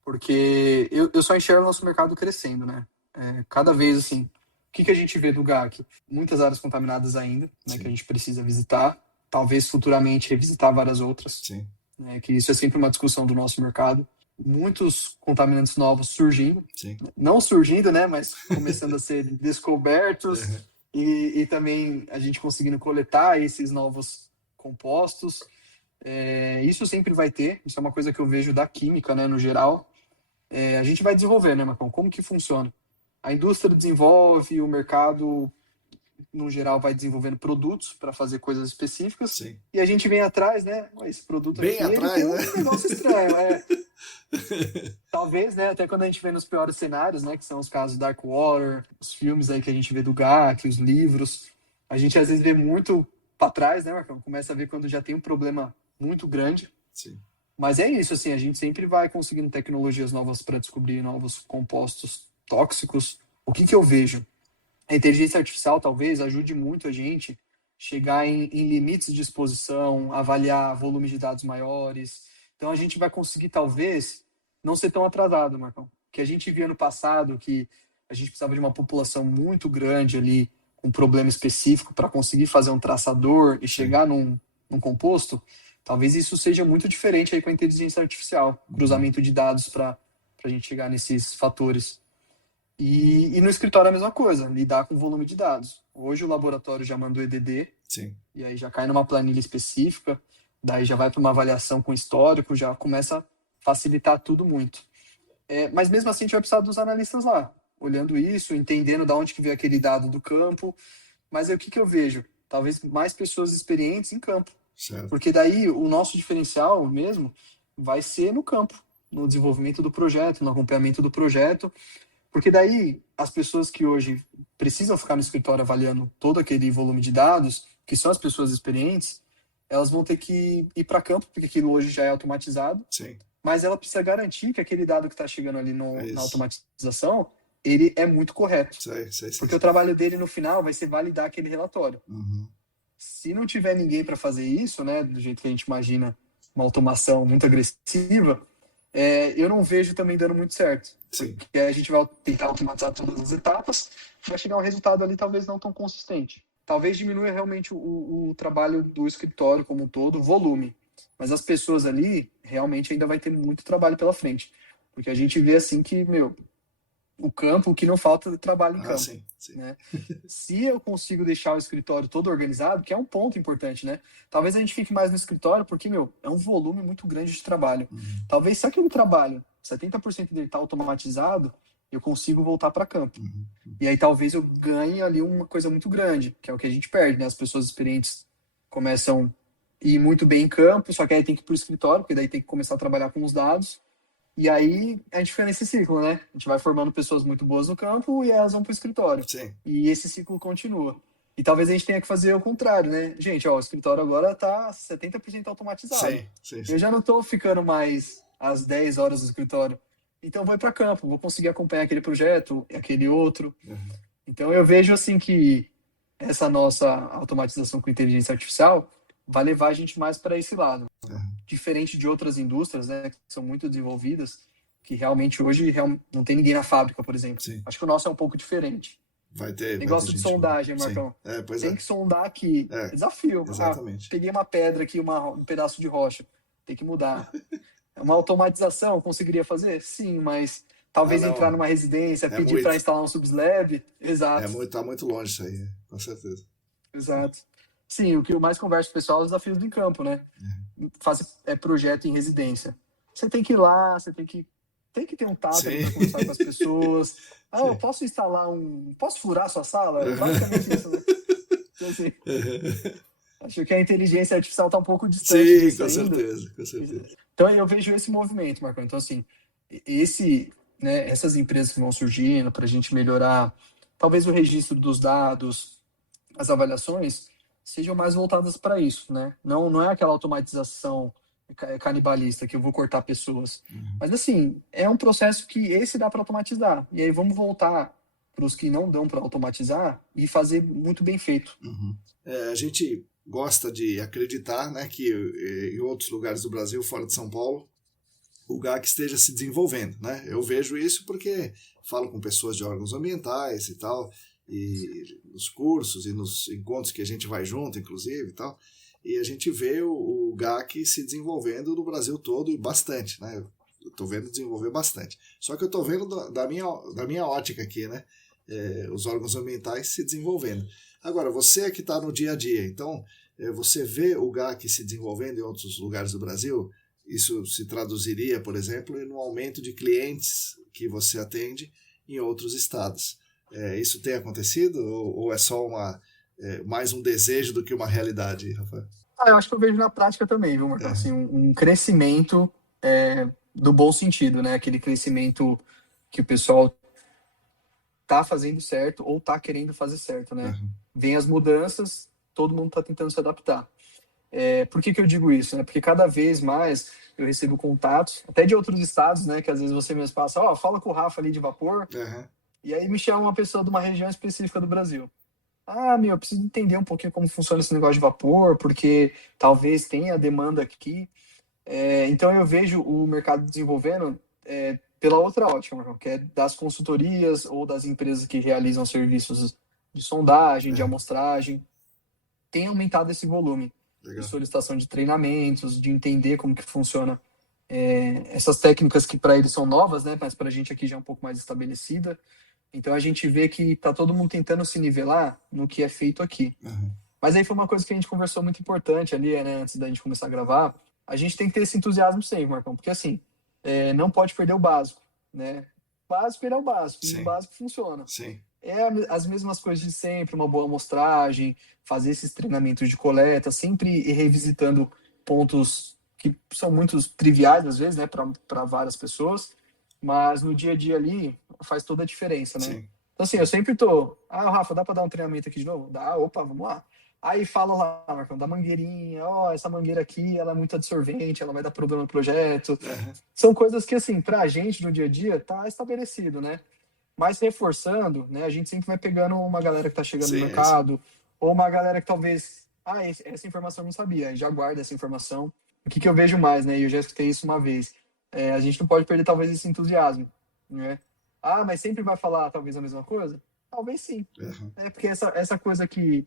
Porque eu só enxergo o nosso mercado crescendo, né? Cada vez, assim, o que a gente vê do GAC? Muitas áreas contaminadas ainda, né, que a gente precisa visitar. Talvez futuramente revisitar várias outras. Sim. Né, que isso é sempre uma discussão do nosso mercado. muitos contaminantes novos surgindo, Sim. não surgindo, né, mas começando a ser descobertos, Uhum. e também a gente conseguindo coletar esses novos compostos. Isso sempre vai ter, isso é uma coisa que eu vejo da química, né, no geral. A gente vai desenvolver, né, Marcão? Como que funciona? A indústria desenvolve, o mercado, no geral, vai desenvolvendo produtos para fazer coisas específicas, Sim. e a gente vem atrás, né? Esse produto Bem aqui, ele atrás, tem né? um negócio estranho, Talvez, né, até quando a gente vê nos piores cenários, né, que são os casos Darkwater, os filmes aí que a gente vê do GAC, os livros, a gente às vezes vê muito para trás, né, Marcão? Começa a ver quando já tem um problema muito grande. Sim. Mas é isso, assim, a gente sempre vai conseguindo tecnologias novas para descobrir novos compostos tóxicos. O que eu vejo? A inteligência artificial talvez ajude muito a gente chegar em limites de exposição, avaliar volumes de dados maiores. Então a gente vai conseguir talvez não ser tão atrasado, Marcão. Que a gente via no passado que a gente precisava de uma população muito grande ali, com um problema específico para conseguir fazer um traçador e chegar num composto. Talvez isso seja muito diferente aí com a inteligência artificial, cruzamento de dados para a gente chegar nesses fatores. E no escritório é a mesma coisa, lidar com volume de dados. Hoje o laboratório já manda o EDD, Sim. e aí já cai numa planilha específica, daí já vai para uma avaliação com histórico, já começa a facilitar tudo muito. Mas mesmo assim a gente vai precisar dos analistas lá, olhando isso, entendendo de onde que veio aquele dado do campo. Mas aí o que eu vejo? Talvez mais pessoas experientes em campo. Certo. Porque daí o nosso diferencial mesmo vai ser no campo, no desenvolvimento do projeto, no acompanhamento do projeto. Porque daí as pessoas que hoje precisam ficar no escritório avaliando todo aquele volume de dados, que são as pessoas experientes, elas vão ter que ir para campo, porque aquilo hoje já é automatizado. Sim. Mas ela precisa garantir que aquele dado que está chegando ali na isso. automatização, ele é muito correto. Sei. Porque o trabalho dele no final vai ser validar aquele relatório. Uhum. Se não tiver ninguém para fazer isso, né, do jeito que a gente imagina, uma automação muito agressiva, eu não vejo também dando muito certo. Sim. Porque a gente vai tentar automatizar todas as etapas, vai chegar um resultado ali talvez não tão consistente. Talvez diminua realmente o trabalho do escritório como um todo, o volume. Mas as pessoas ali, realmente ainda vai ter muito trabalho pela frente. Porque a gente vê assim que, o campo, o que não falta é trabalho em campo. Sim. Né? Se eu consigo deixar o escritório todo organizado, que é um ponto importante, né? Talvez a gente fique mais no escritório porque, é um volume muito grande de trabalho. Uhum. Talvez se aquele trabalho, 70% dele está automatizado, eu consigo voltar para campo. Uhum. E aí talvez eu ganhe ali uma coisa muito grande, que é o que a gente perde, né? As pessoas experientes começam a ir muito bem em campo, só que aí tem que ir para o escritório, porque daí tem que começar a trabalhar com os dados. E aí a gente fica nesse ciclo, né? A gente vai formando pessoas muito boas no campo e elas vão para o escritório. Sim. E esse ciclo continua. E talvez a gente tenha que fazer o contrário, né? Gente, o escritório agora está 70% automatizado. Sim. Eu já não estou ficando mais às 10 horas no escritório. Então vou ir para campo, vou conseguir acompanhar aquele projeto, aquele outro. Uhum. Então eu vejo assim que essa nossa automatização com inteligência artificial vai levar a gente mais para esse lado. Diferente de outras indústrias, né, que são muito desenvolvidas, que realmente hoje não tem ninguém na fábrica, por exemplo. Sim. Acho que o nosso é um pouco diferente. Vai ter Negócio de sondagem, Sim. Marcão. Pois tem que sondar aqui. Desafio. Exatamente. Peguei uma pedra aqui, um pedaço de rocha. Tem que mudar. Uma automatização conseguiria fazer? Sim, mas talvez entrar numa residência, pedir para instalar um subslab. Exato. Tá muito longe isso aí, com certeza. Exato. Sim, o que eu mais converso com o pessoal é os desafios do campo, né? Fazer projeto em residência. Você tem que ir lá, você tem que ter um tato para conversar com as pessoas. Eu posso instalar posso furar a sua sala? É basicamente isso, né? Então, assim, acho que a inteligência artificial está um pouco distante disso ainda. Com certeza. Então eu vejo esse movimento, Marcão. Então, assim, essas empresas que vão surgindo para a gente melhorar, talvez o registro dos dados, as avaliações, sejam mais voltadas para isso, né? Não é aquela automatização canibalista que eu vou cortar pessoas. Mas, assim, é um processo que esse dá para automatizar. E aí vamos voltar para os que não dão para automatizar e fazer muito bem feito. A gente gosta de acreditar, né, que em outros lugares do Brasil, fora de São Paulo, o GAC esteja se desenvolvendo, né? Eu vejo isso porque falo com pessoas de órgãos ambientais e tal, e nos cursos e nos encontros que a gente vai junto, inclusive, e tal, e a gente vê o GAC se desenvolvendo no Brasil todo e bastante, né? Eu estou vendo desenvolver bastante. Só que eu estou vendo da minha ótica aqui, né? Os órgãos ambientais se desenvolvendo. Agora, você que está no dia a dia, então, você vê o GAC se desenvolvendo em outros lugares do Brasil? Isso se traduziria, por exemplo, no aumento de clientes que você atende em outros estados. Isso tem acontecido ou é só mais um desejo do que uma realidade, Rafael? Eu acho que eu vejo na prática também, viu, Marcão? Assim, um crescimento do bom sentido, né? Aquele crescimento que o pessoal tá fazendo certo ou tá querendo fazer certo, né? Vem as mudanças, todo mundo tá tentando se adaptar. Por que eu digo isso? Né? Porque cada vez mais eu recebo contatos, até de outros estados, né? Que às vezes você mesmo passa, fala com o Rafa ali de vapor, e aí me chama uma pessoa de uma região específica do Brasil. Eu preciso entender um pouquinho como funciona esse negócio de vapor, porque talvez tenha demanda aqui. Então eu vejo o mercado desenvolvendo pela outra ótica, que é das consultorias ou das empresas que realizam serviços de sondagem, de amostragem. Tem aumentado esse volume. Legal. De solicitação de treinamentos, de entender como que funciona essas técnicas que para eles são novas, né? Mas para a gente aqui já é um pouco mais estabelecida. Então a gente vê que tá todo mundo tentando se nivelar no que é feito aqui. Mas aí foi uma coisa que a gente conversou muito importante ali, né? Antes da gente começar a gravar. A gente tem que ter esse entusiasmo sempre, Marcão, porque assim, não pode perder o básico, né? O básico é o básico, e o básico funciona. Sim. As mesmas coisas de sempre, uma boa amostragem, fazer esses treinamentos de coleta, sempre ir revisitando pontos que são muito triviais às vezes, né, para várias pessoas, mas no dia a dia ali faz toda a diferença, né? Sim. Então assim, eu sempre Rafa, dá para dar um treinamento aqui de novo? Dá, opa, vamos lá. Aí fala lá, Marcão, da mangueirinha, essa mangueira aqui, ela é muito absorvente, ela vai dar problema no projeto. São coisas que, assim, pra gente no dia a dia tá estabelecido, né? Mas reforçando, né, a gente sempre vai pegando uma galera que tá chegando no mercado, ou uma galera que talvez, essa informação eu não sabia, já guarda essa informação. O que eu vejo mais, né, e eu já escutei isso uma vez, a gente não pode perder talvez esse entusiasmo, né? Mas sempre vai falar talvez a mesma coisa? Talvez sim. Porque essa coisa aqui,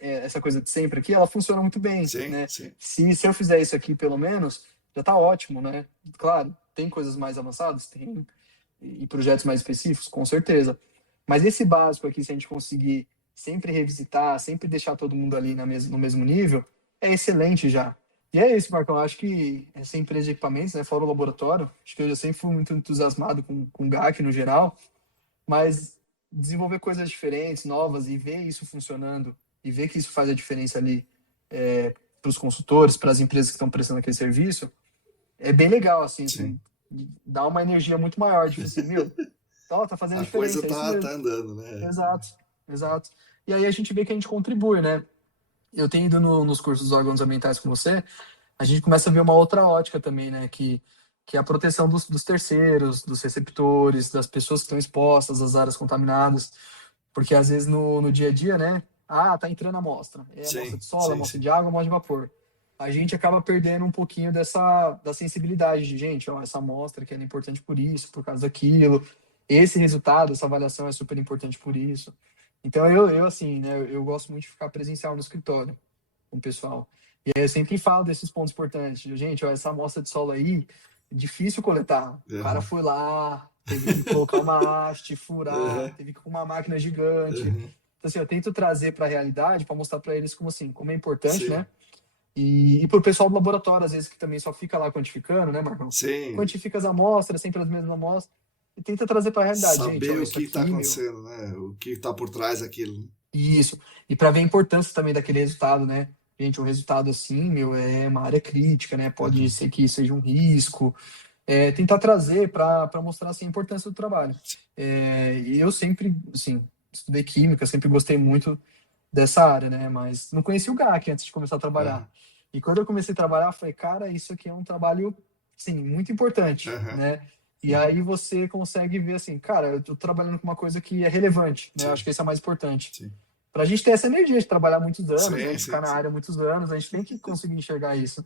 essa coisa de sempre aqui, ela funciona muito bem, né? Se eu fizer isso aqui, pelo menos, já tá ótimo, né? Claro, tem coisas mais avançadas? Tem. E projetos mais específicos, com certeza. Mas esse básico aqui, se a gente conseguir sempre revisitar, sempre deixar todo mundo ali no mesmo nível, é excelente já. E é isso, Marcão. Eu acho que essa empresa de equipamentos, né, fora o laboratório, acho que eu já sempre fui muito entusiasmado com o GAC no geral, mas desenvolver coisas diferentes, novas, e ver isso funcionando, e ver que isso faz a diferença ali para os consultores, para as empresas que estão prestando aquele serviço, é bem legal, assim, dá uma energia muito maior, tipo assim, tá fazendo diferença. A coisa tá andando, né? Exato. E aí a gente vê que a gente contribui, né? Eu tenho ido nos cursos dos órgãos ambientais com você, a gente começa a ver uma outra ótica também, né? Que é a proteção dos terceiros, dos receptores, das pessoas que estão expostas, das áreas contaminadas, porque às vezes no dia a dia, né? Tá entrando a amostra. Amostra de solo, amostra de água, amostra de vapor. A gente acaba perdendo um pouquinho da sensibilidade de, gente, essa amostra que é importante por isso, por causa daquilo. Esse resultado, essa avaliação é super importante por isso. Então, eu assim, né, eu gosto muito de ficar presencial no escritório com o pessoal. E aí eu sempre falo desses pontos importantes. Gente, essa amostra de solo aí, difícil coletar. O cara foi lá, teve que colocar uma haste, furar, teve que ir com uma máquina gigante. Então, assim, eu tento trazer para a realidade para mostrar para eles como é importante, né? E para o pessoal do laboratório, às vezes, que também só fica lá quantificando, né, Marcão? Quantifica as amostras, sempre as mesmas amostras, e tenta trazer para a realidade. Saber gente, o que está acontecendo, né? O que está por trás daquilo. Isso. E para ver a importância também daquele resultado, né? Gente, o resultado assim, é uma área crítica, né? Pode ser que seja um risco. Tentar trazer para mostrar assim, a importância do trabalho. E eu sempre, assim, estudei química, sempre gostei muito dessa área, né? Mas não conhecia o GAC antes de começar a trabalhar. E quando eu comecei a trabalhar, eu falei, cara, isso aqui é um trabalho, sim, muito importante, né? E aí você consegue ver assim, cara, eu tô trabalhando com uma coisa que é relevante, né? Eu acho que isso é mais importante. Pra gente ter essa energia de trabalhar muitos anos, né? De ficar na área muitos anos, a gente tem que conseguir enxergar isso.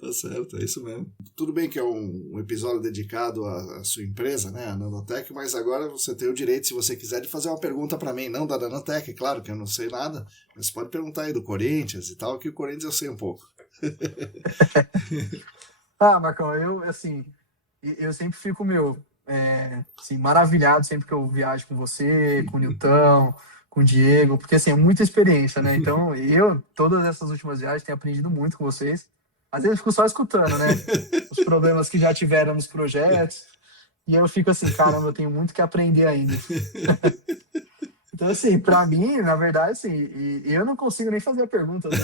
Tá certo, é isso mesmo. Tudo bem que é um episódio dedicado à sua empresa, né, a Nanotech, mas agora você tem o direito, se você quiser, de fazer uma pergunta para mim, não da Nanotech, claro que eu não sei nada, mas você pode perguntar aí do Corinthians e tal, que o Corinthians eu sei um pouco. Marcão, eu sempre fico, assim, maravilhado sempre que eu viajo com você, com o Nilton, com o Diego, porque, assim, é muita experiência, né? Então, todas essas últimas viagens, tenho aprendido muito com vocês. Às vezes eu fico só escutando, né? Os problemas que já tiveram nos projetos, e eu fico assim, caramba, eu tenho muito que aprender ainda. Então, assim, para mim, na verdade, assim, e eu não consigo nem fazer a pergunta, né?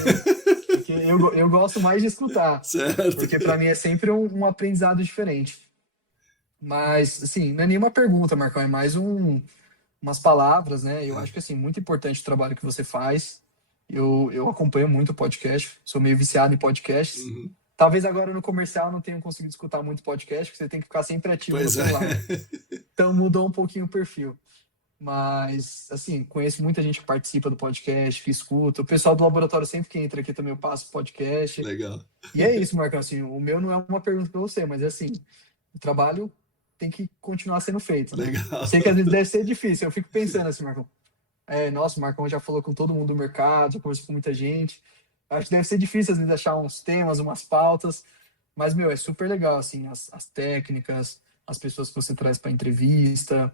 Porque eu gosto mais de escutar, Certo. porque para mim é sempre um aprendizado diferente. Mas, assim, não é nenhuma pergunta, Marcão, é mais umas palavras, né? Eu acho que, assim, muito importante o trabalho que você faz. Eu acompanho muito o podcast, sou meio viciado em podcasts. Uhum. Talvez agora no comercial não tenha conseguido escutar muito podcast, porque você tem que ficar sempre ativo no celular, né? Então mudou um pouquinho o perfil. Mas, assim, conheço muita gente que participa do podcast, que escuta. O pessoal do laboratório, sempre que entra aqui também, eu passo podcast. Legal. E é isso, Marcão, assim, o meu não é uma pergunta para você, mas, assim, o trabalho tem que continuar sendo feito, né? Legal. Eu sei que às vezes deve ser difícil, eu fico pensando assim, Marcão. Nossa, o Marcão já falou com todo mundo do mercado, já conversou com muita gente. Acho que deve ser difícil, às vezes, achar uns temas, umas pautas. Mas, é super legal, assim, as técnicas, as pessoas que você traz para entrevista,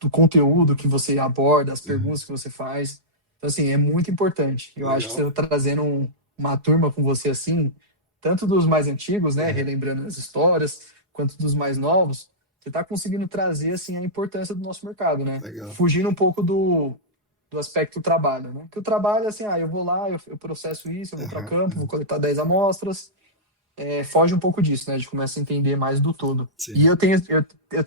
do conteúdo que você aborda, as perguntas que você faz. Então, assim, é muito importante. Eu acho que você está trazendo uma turma com você, assim, tanto dos mais antigos, né, relembrando as histórias, quanto dos mais novos, você está conseguindo trazer, assim, a importância do nosso mercado, né? Legal. Fugindo um pouco do aspecto do trabalho, né? Que o trabalho, assim, eu vou lá, eu processo isso, eu vou para campo, vou coletar 10 amostras, foge um pouco disso, né? A gente começa a entender mais do todo. Sim. E eu tenho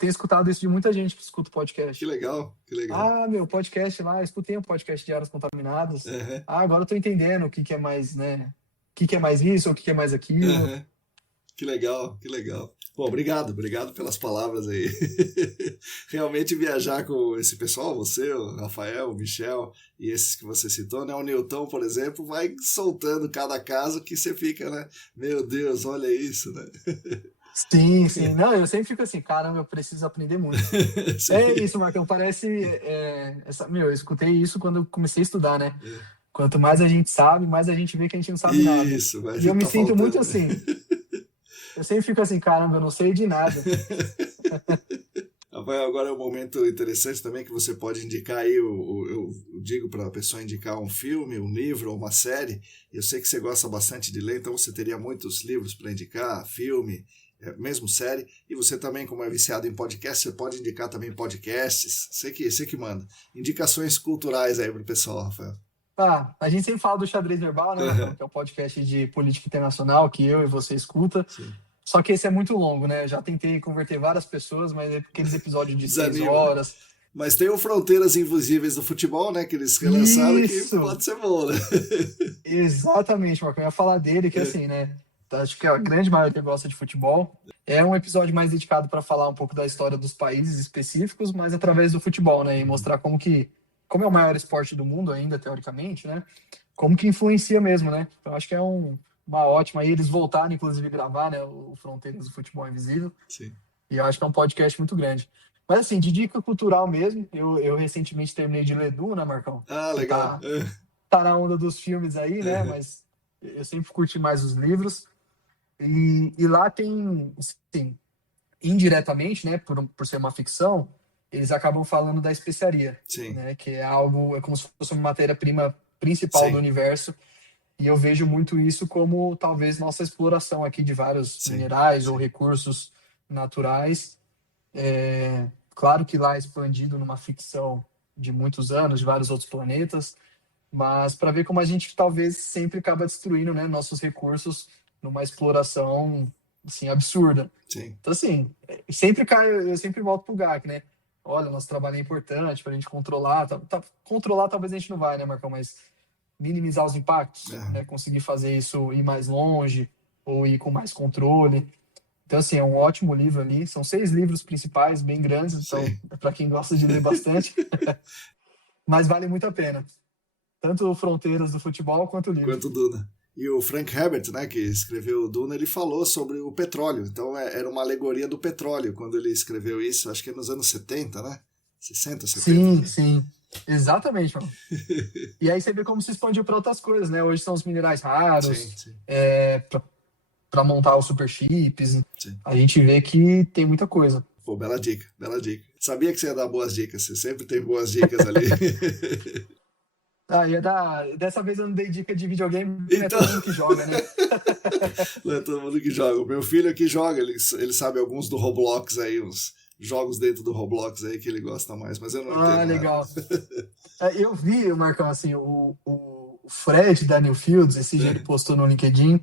escutado isso de muita gente que escuta podcast. Que legal, que legal. Meu podcast lá, escutei um podcast de áreas contaminadas. Uhum. Agora eu tô entendendo o que é mais, né? O que é mais isso, o que é mais aquilo. Uhum. Que legal, que legal. Bom, obrigado pelas palavras aí. Realmente viajar com esse pessoal, você, o Rafael, o Michel e esses que você citou, né? O Nilton, por exemplo, vai soltando cada caso que você fica, né? Meu Deus, olha isso, né? Sim, sim. Não, eu sempre fico assim, caramba, eu preciso aprender muito. É isso, Marcão, parece... eu escutei isso quando eu comecei a estudar, né? Quanto mais a gente sabe, mais a gente vê que a gente não sabe nada. Isso, mas E eu me tá sinto faltando. muito assim. Eu sempre fico assim, caramba, eu não sei de nada. Rafael, agora é um momento interessante também que você pode indicar aí, eu digo para a pessoa indicar um filme, um livro ou uma série. Eu sei que você gosta bastante de ler, então você teria muitos livros para indicar, filme, mesmo série. E você também, como é viciado em podcast, você pode indicar também podcasts. Você que manda. Indicações culturais aí para o pessoal, Rafael. A gente sempre fala do Xadrez Verbal, né, Marcão? Que é o podcast de política internacional que eu e você escuta. Sim. Só que esse é muito longo, né? Já tentei converter várias pessoas, mas é aqueles episódios de 6 Desanima. horas. Mas tem o Fronteiras Invisíveis do Futebol, né? Que eles relançaram, Isso! que pode ser bom, né? Exatamente, Marcão. Eu ia falar dele, que assim, né? Acho que a grande maioria gosta de futebol. É um episódio mais dedicado para falar um pouco da história dos países específicos, mas através do futebol, né? E mostrar como é o maior esporte do mundo ainda, teoricamente, né? Como que influencia mesmo, né? Então acho que é uma ótima. Aí eles voltaram, inclusive, gravar, né? O Fronteiras do Futebol Invisível. Sim. E eu acho que é um podcast muito grande. Mas assim, de dica cultural mesmo, eu recentemente terminei de ler Duna, né, Marcão? Ah, legal. Tá na onda dos filmes aí, né? Mas eu sempre curti mais os livros. E lá tem, assim, indiretamente, né? Por ser uma ficção, eles acabam falando da especiaria. Sim. Né, que é como se fosse uma matéria-prima principal Sim. do universo. E eu vejo muito isso como talvez nossa exploração aqui de vários minerais ou recursos naturais. Claro que lá é expandido numa ficção de muitos anos, de vários outros planetas, mas para ver como a gente talvez sempre acaba destruindo, né, nossos recursos numa exploração assim, absurda. Sim. Então, assim, eu sempre volto pro GAC, né? Olha, nosso trabalho é importante para a gente controlar. Controlar talvez a gente não vai, né, Marcão? Mas minimizar os impactos, né? Conseguir fazer isso ir mais longe ou ir com mais controle. Então, assim, é um ótimo livro ali. São 6 livros principais, bem grandes, então é para quem gosta de ler bastante. Mas vale muito a pena. Tanto Fronteiras do Futebol quanto o livro. Quanto Duna. E o Frank Herbert, né, que escreveu o Duna, ele falou sobre o petróleo. Então era uma alegoria do petróleo quando ele escreveu isso. Acho que é nos anos 70, né? 60, 70. Sim. Exatamente, mano. E aí você vê como se expandiu para outras coisas, né? Hoje são os minerais raros. Sim. para montar os super chips. Sim. A gente vê que tem muita coisa. Pô, bela dica, bela dica. Sabia que você ia dar boas dicas, você sempre tem boas dicas ali. Dessa vez eu não dei dica de videogame, porque Então... não é todo mundo que joga, né? Não é todo mundo que joga. O meu filho aqui joga, ele sabe alguns do Roblox aí, uns jogos dentro do Roblox aí que ele gosta mais, mas eu não entendo. Ah, legal. Eu vi, Marcão, assim, o Fred da Newfields, esse dia ele postou no LinkedIn,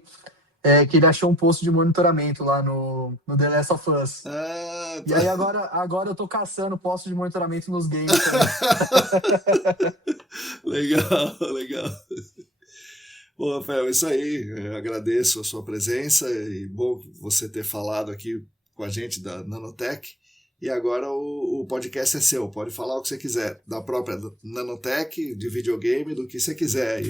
que ele achou um posto de monitoramento lá no The Last of Us. Ah, tá. E aí agora eu tô caçando postos de monitoramento nos games também. Legal, legal. Bom, Rafael, é isso aí. Eu agradeço a sua presença e bom você ter falado aqui com a gente da Nanotech. E agora o podcast é seu, pode falar o que você quiser, da própria Nanotech, de videogame, do que você quiser.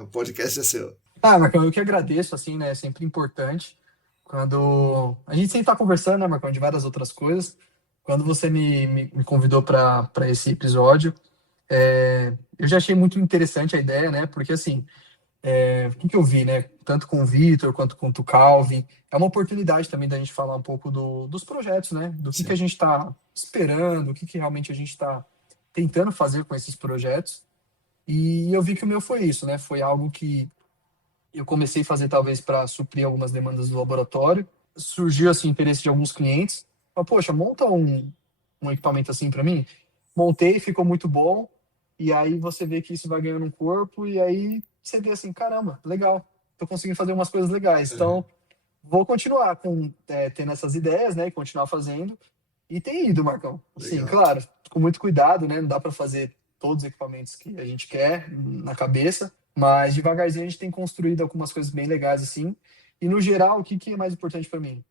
O podcast é seu. Marcão, eu que agradeço, assim, né? É sempre importante. Quando a gente sempre tá conversando, né, Marcão, de várias outras coisas. Quando você me convidou para esse episódio, eu já achei muito interessante a ideia, né? Porque, assim, o que eu vi, né? Tanto com o Vitor quanto com o Calvin, é uma oportunidade também da gente falar um pouco dos projetos, né? Do que a gente está esperando, o que realmente a gente está tentando fazer com esses projetos. E eu vi que o meu foi isso, né? Foi algo que eu comecei a fazer talvez para suprir algumas demandas do laboratório. Surgiu assim interesse de alguns clientes. Mas, poxa, monta um equipamento assim para mim. Montei, ficou muito bom. E aí você vê que isso vai ganhando um corpo e aí você vê assim, caramba, legal. Tô conseguindo fazer umas coisas legais. Então, vou continuar tendo essas ideias, né? E continuar fazendo. E tem ido, Marcão. Assim, claro, com muito cuidado, né? Não dá para fazer todos os equipamentos que a gente quer na cabeça. Mas devagarzinho a gente tem construído algumas coisas bem legais assim. E no geral, o que é mais importante para mim?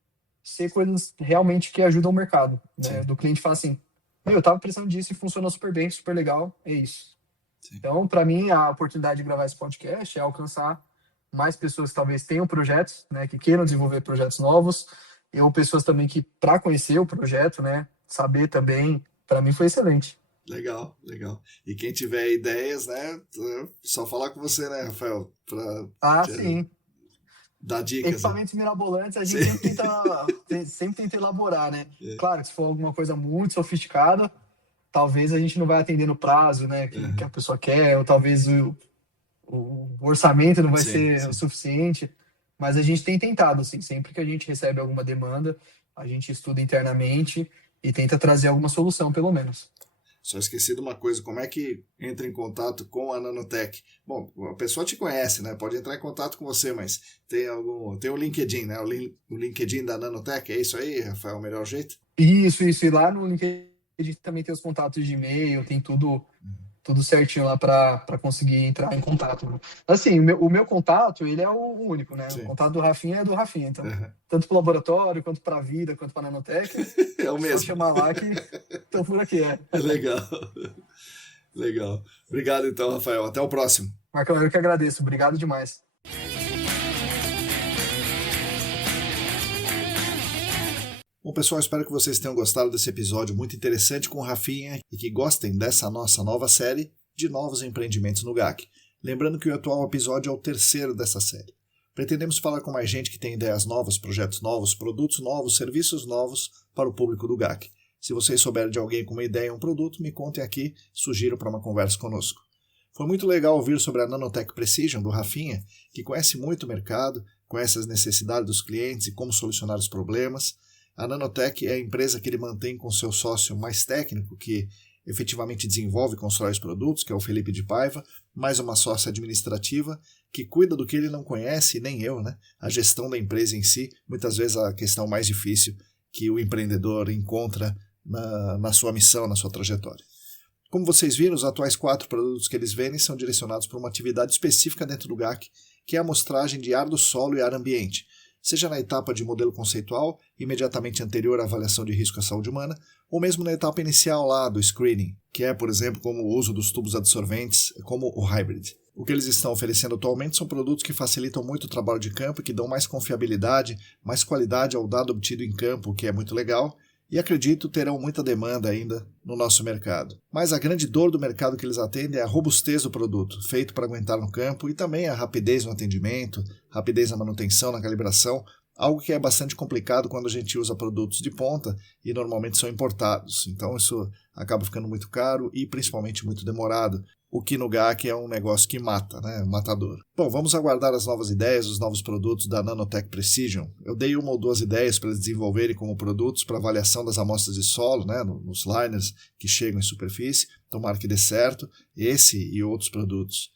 Ser coisas realmente que ajudam o mercado, né? Do cliente falar assim, eu tava precisando disso e funcionou super bem, super legal, é isso. Sim. Então, para mim, a oportunidade de gravar esse podcast é alcançar mais pessoas que talvez tenham projetos, né, que queiram desenvolver projetos novos, ou pessoas também que, para conhecer o projeto, né, saber também, para mim foi excelente. Legal, legal. E quem tiver ideias, né, só falar com você, né, Rafael? Sim. Dar dicas. Equipamentos mirabolantes a gente sempre tenta elaborar, né? Claro que se for alguma coisa muito sofisticada, talvez a gente não vai atender no prazo, né, que a pessoa quer, ou talvez o orçamento não vai ser o suficiente, mas a gente tem tentado, assim, sempre que a gente recebe alguma demanda, a gente estuda internamente e tenta trazer alguma solução, pelo menos. Só esqueci de uma coisa, como é que entra em contato com a Nanotech? Bom, a pessoa te conhece, né? Pode entrar em contato com você, mas tem o LinkedIn, né? O LinkedIn da Nanotech, é isso aí, Rafael, o melhor jeito? Isso. E lá no LinkedIn também tem os contatos de e-mail, tem tudo certinho lá para conseguir entrar em contato. Assim, o meu contato, ele é o único, né? Sim. O contato do Rafinha é do Rafinha. Então, tanto para o laboratório, quanto para a vida, quanto para a Nanotech, é o mesmo. Só chamar lá que estão por aqui. Legal. Legal. Obrigado, então, Rafael. Até o próximo. Marcão, eu que agradeço. Obrigado demais. Bom, pessoal, espero que vocês tenham gostado desse episódio muito interessante com o Rafinha e que gostem dessa nossa nova série de novos empreendimentos no GAC. Lembrando que o atual episódio é o terceiro dessa série. Pretendemos falar com mais gente que tem ideias novas, projetos novos, produtos novos, serviços novos para o público do GAC. Se vocês souberem de alguém com uma ideia e um produto, me contem aqui, sugiro para uma conversa conosco. Foi muito legal ouvir sobre a Nanotech Precision do Rafinha, que conhece muito o mercado, conhece as necessidades dos clientes e como solucionar os problemas. A Nanotech é a empresa que ele mantém com seu sócio mais técnico, que efetivamente desenvolve e constrói os produtos, que é o Felipe de Paiva, mais uma sócia administrativa que cuida do que ele não conhece, nem eu, né? A gestão da empresa em si, muitas vezes a questão mais difícil que o empreendedor encontra na sua missão, na sua trajetória. Como vocês viram, os atuais 4 produtos que eles vendem são direcionados para uma atividade específica dentro do GAC, que é a amostragem de ar do solo e ar ambiente, seja na etapa de modelo conceitual, imediatamente anterior à avaliação de risco à saúde humana, ou mesmo na etapa inicial lá do screening, que é, por exemplo, como o uso dos tubos adsorventes, como o hybrid. O que eles estão oferecendo atualmente são produtos que facilitam muito o trabalho de campo e que dão mais confiabilidade, mais qualidade ao dado obtido em campo, o que é muito legal, e acredito terão muita demanda ainda no nosso mercado. Mas a grande dor do mercado que eles atendem é a robustez do produto, feito para aguentar no campo, e também a rapidez no atendimento, rapidez na manutenção, na calibração, algo que é bastante complicado quando a gente usa produtos de ponta e normalmente são importados. Então isso acaba ficando muito caro e principalmente muito demorado, o que no GAC é um negócio que mata, né? Um matador. Bom, vamos aguardar as novas ideias, os novos produtos da Nanotech Precision. Eu dei 1 ou 2 ideias para eles desenvolverem como produtos para avaliação das amostras de solo, né? Nos liners que chegam em superfície. Tomara que dê certo, esse e outros produtos.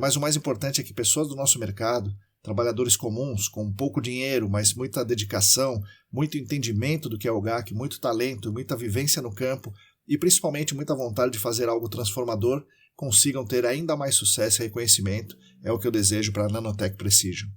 Mas o mais importante é que pessoas do nosso mercado, trabalhadores comuns, com pouco dinheiro, mas muita dedicação, muito entendimento do que é o GAC, muito talento, muita vivência no campo e principalmente muita vontade de fazer algo transformador, consigam ter ainda mais sucesso e reconhecimento, é o que eu desejo para a Nanotech Precision.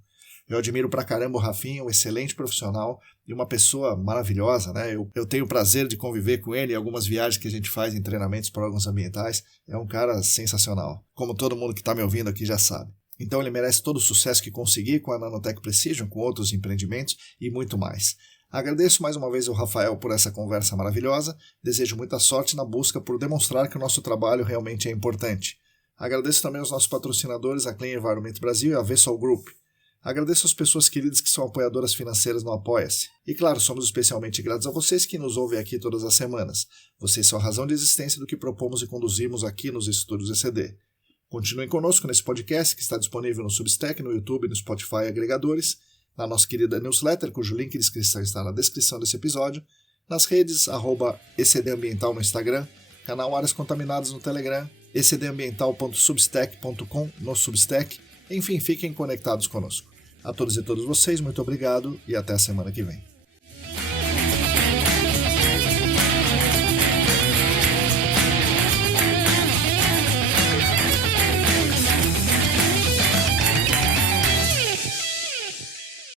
Eu admiro pra caramba o Rafinha, um excelente profissional e uma pessoa maravilhosa, né? Eu tenho o prazer de conviver com ele em algumas viagens que a gente faz em treinamentos para órgãos ambientais. É um cara sensacional, como todo mundo que está me ouvindo aqui já sabe. Então ele merece todo o sucesso que conseguir com a Nanotech Precision, com outros empreendimentos e muito mais. Agradeço mais uma vez ao Rafael por essa conversa maravilhosa, desejo muita sorte na busca por demonstrar que o nosso trabalho realmente é importante. Agradeço também aos nossos patrocinadores, a Clean Environment Brasil e a Vessel Group. Agradeço às pessoas queridas que são apoiadoras financeiras no Apoia-se. E claro, somos especialmente gratos a vocês que nos ouvem aqui todas as semanas. Vocês são a razão de existência do que propomos e conduzimos aqui nos estúdios ECD. Continuem conosco nesse podcast que está disponível no Substack, no YouTube, no Spotify e agregadores, na nossa querida newsletter, cujo link de inscrição está na descrição desse episódio, nas redes @ECD Ambiental no Instagram, canal Áreas Contaminadas no Telegram, ecdambiental.substack.com no Substack. Enfim, fiquem conectados conosco. A todos e todas vocês, muito obrigado e até a semana que vem.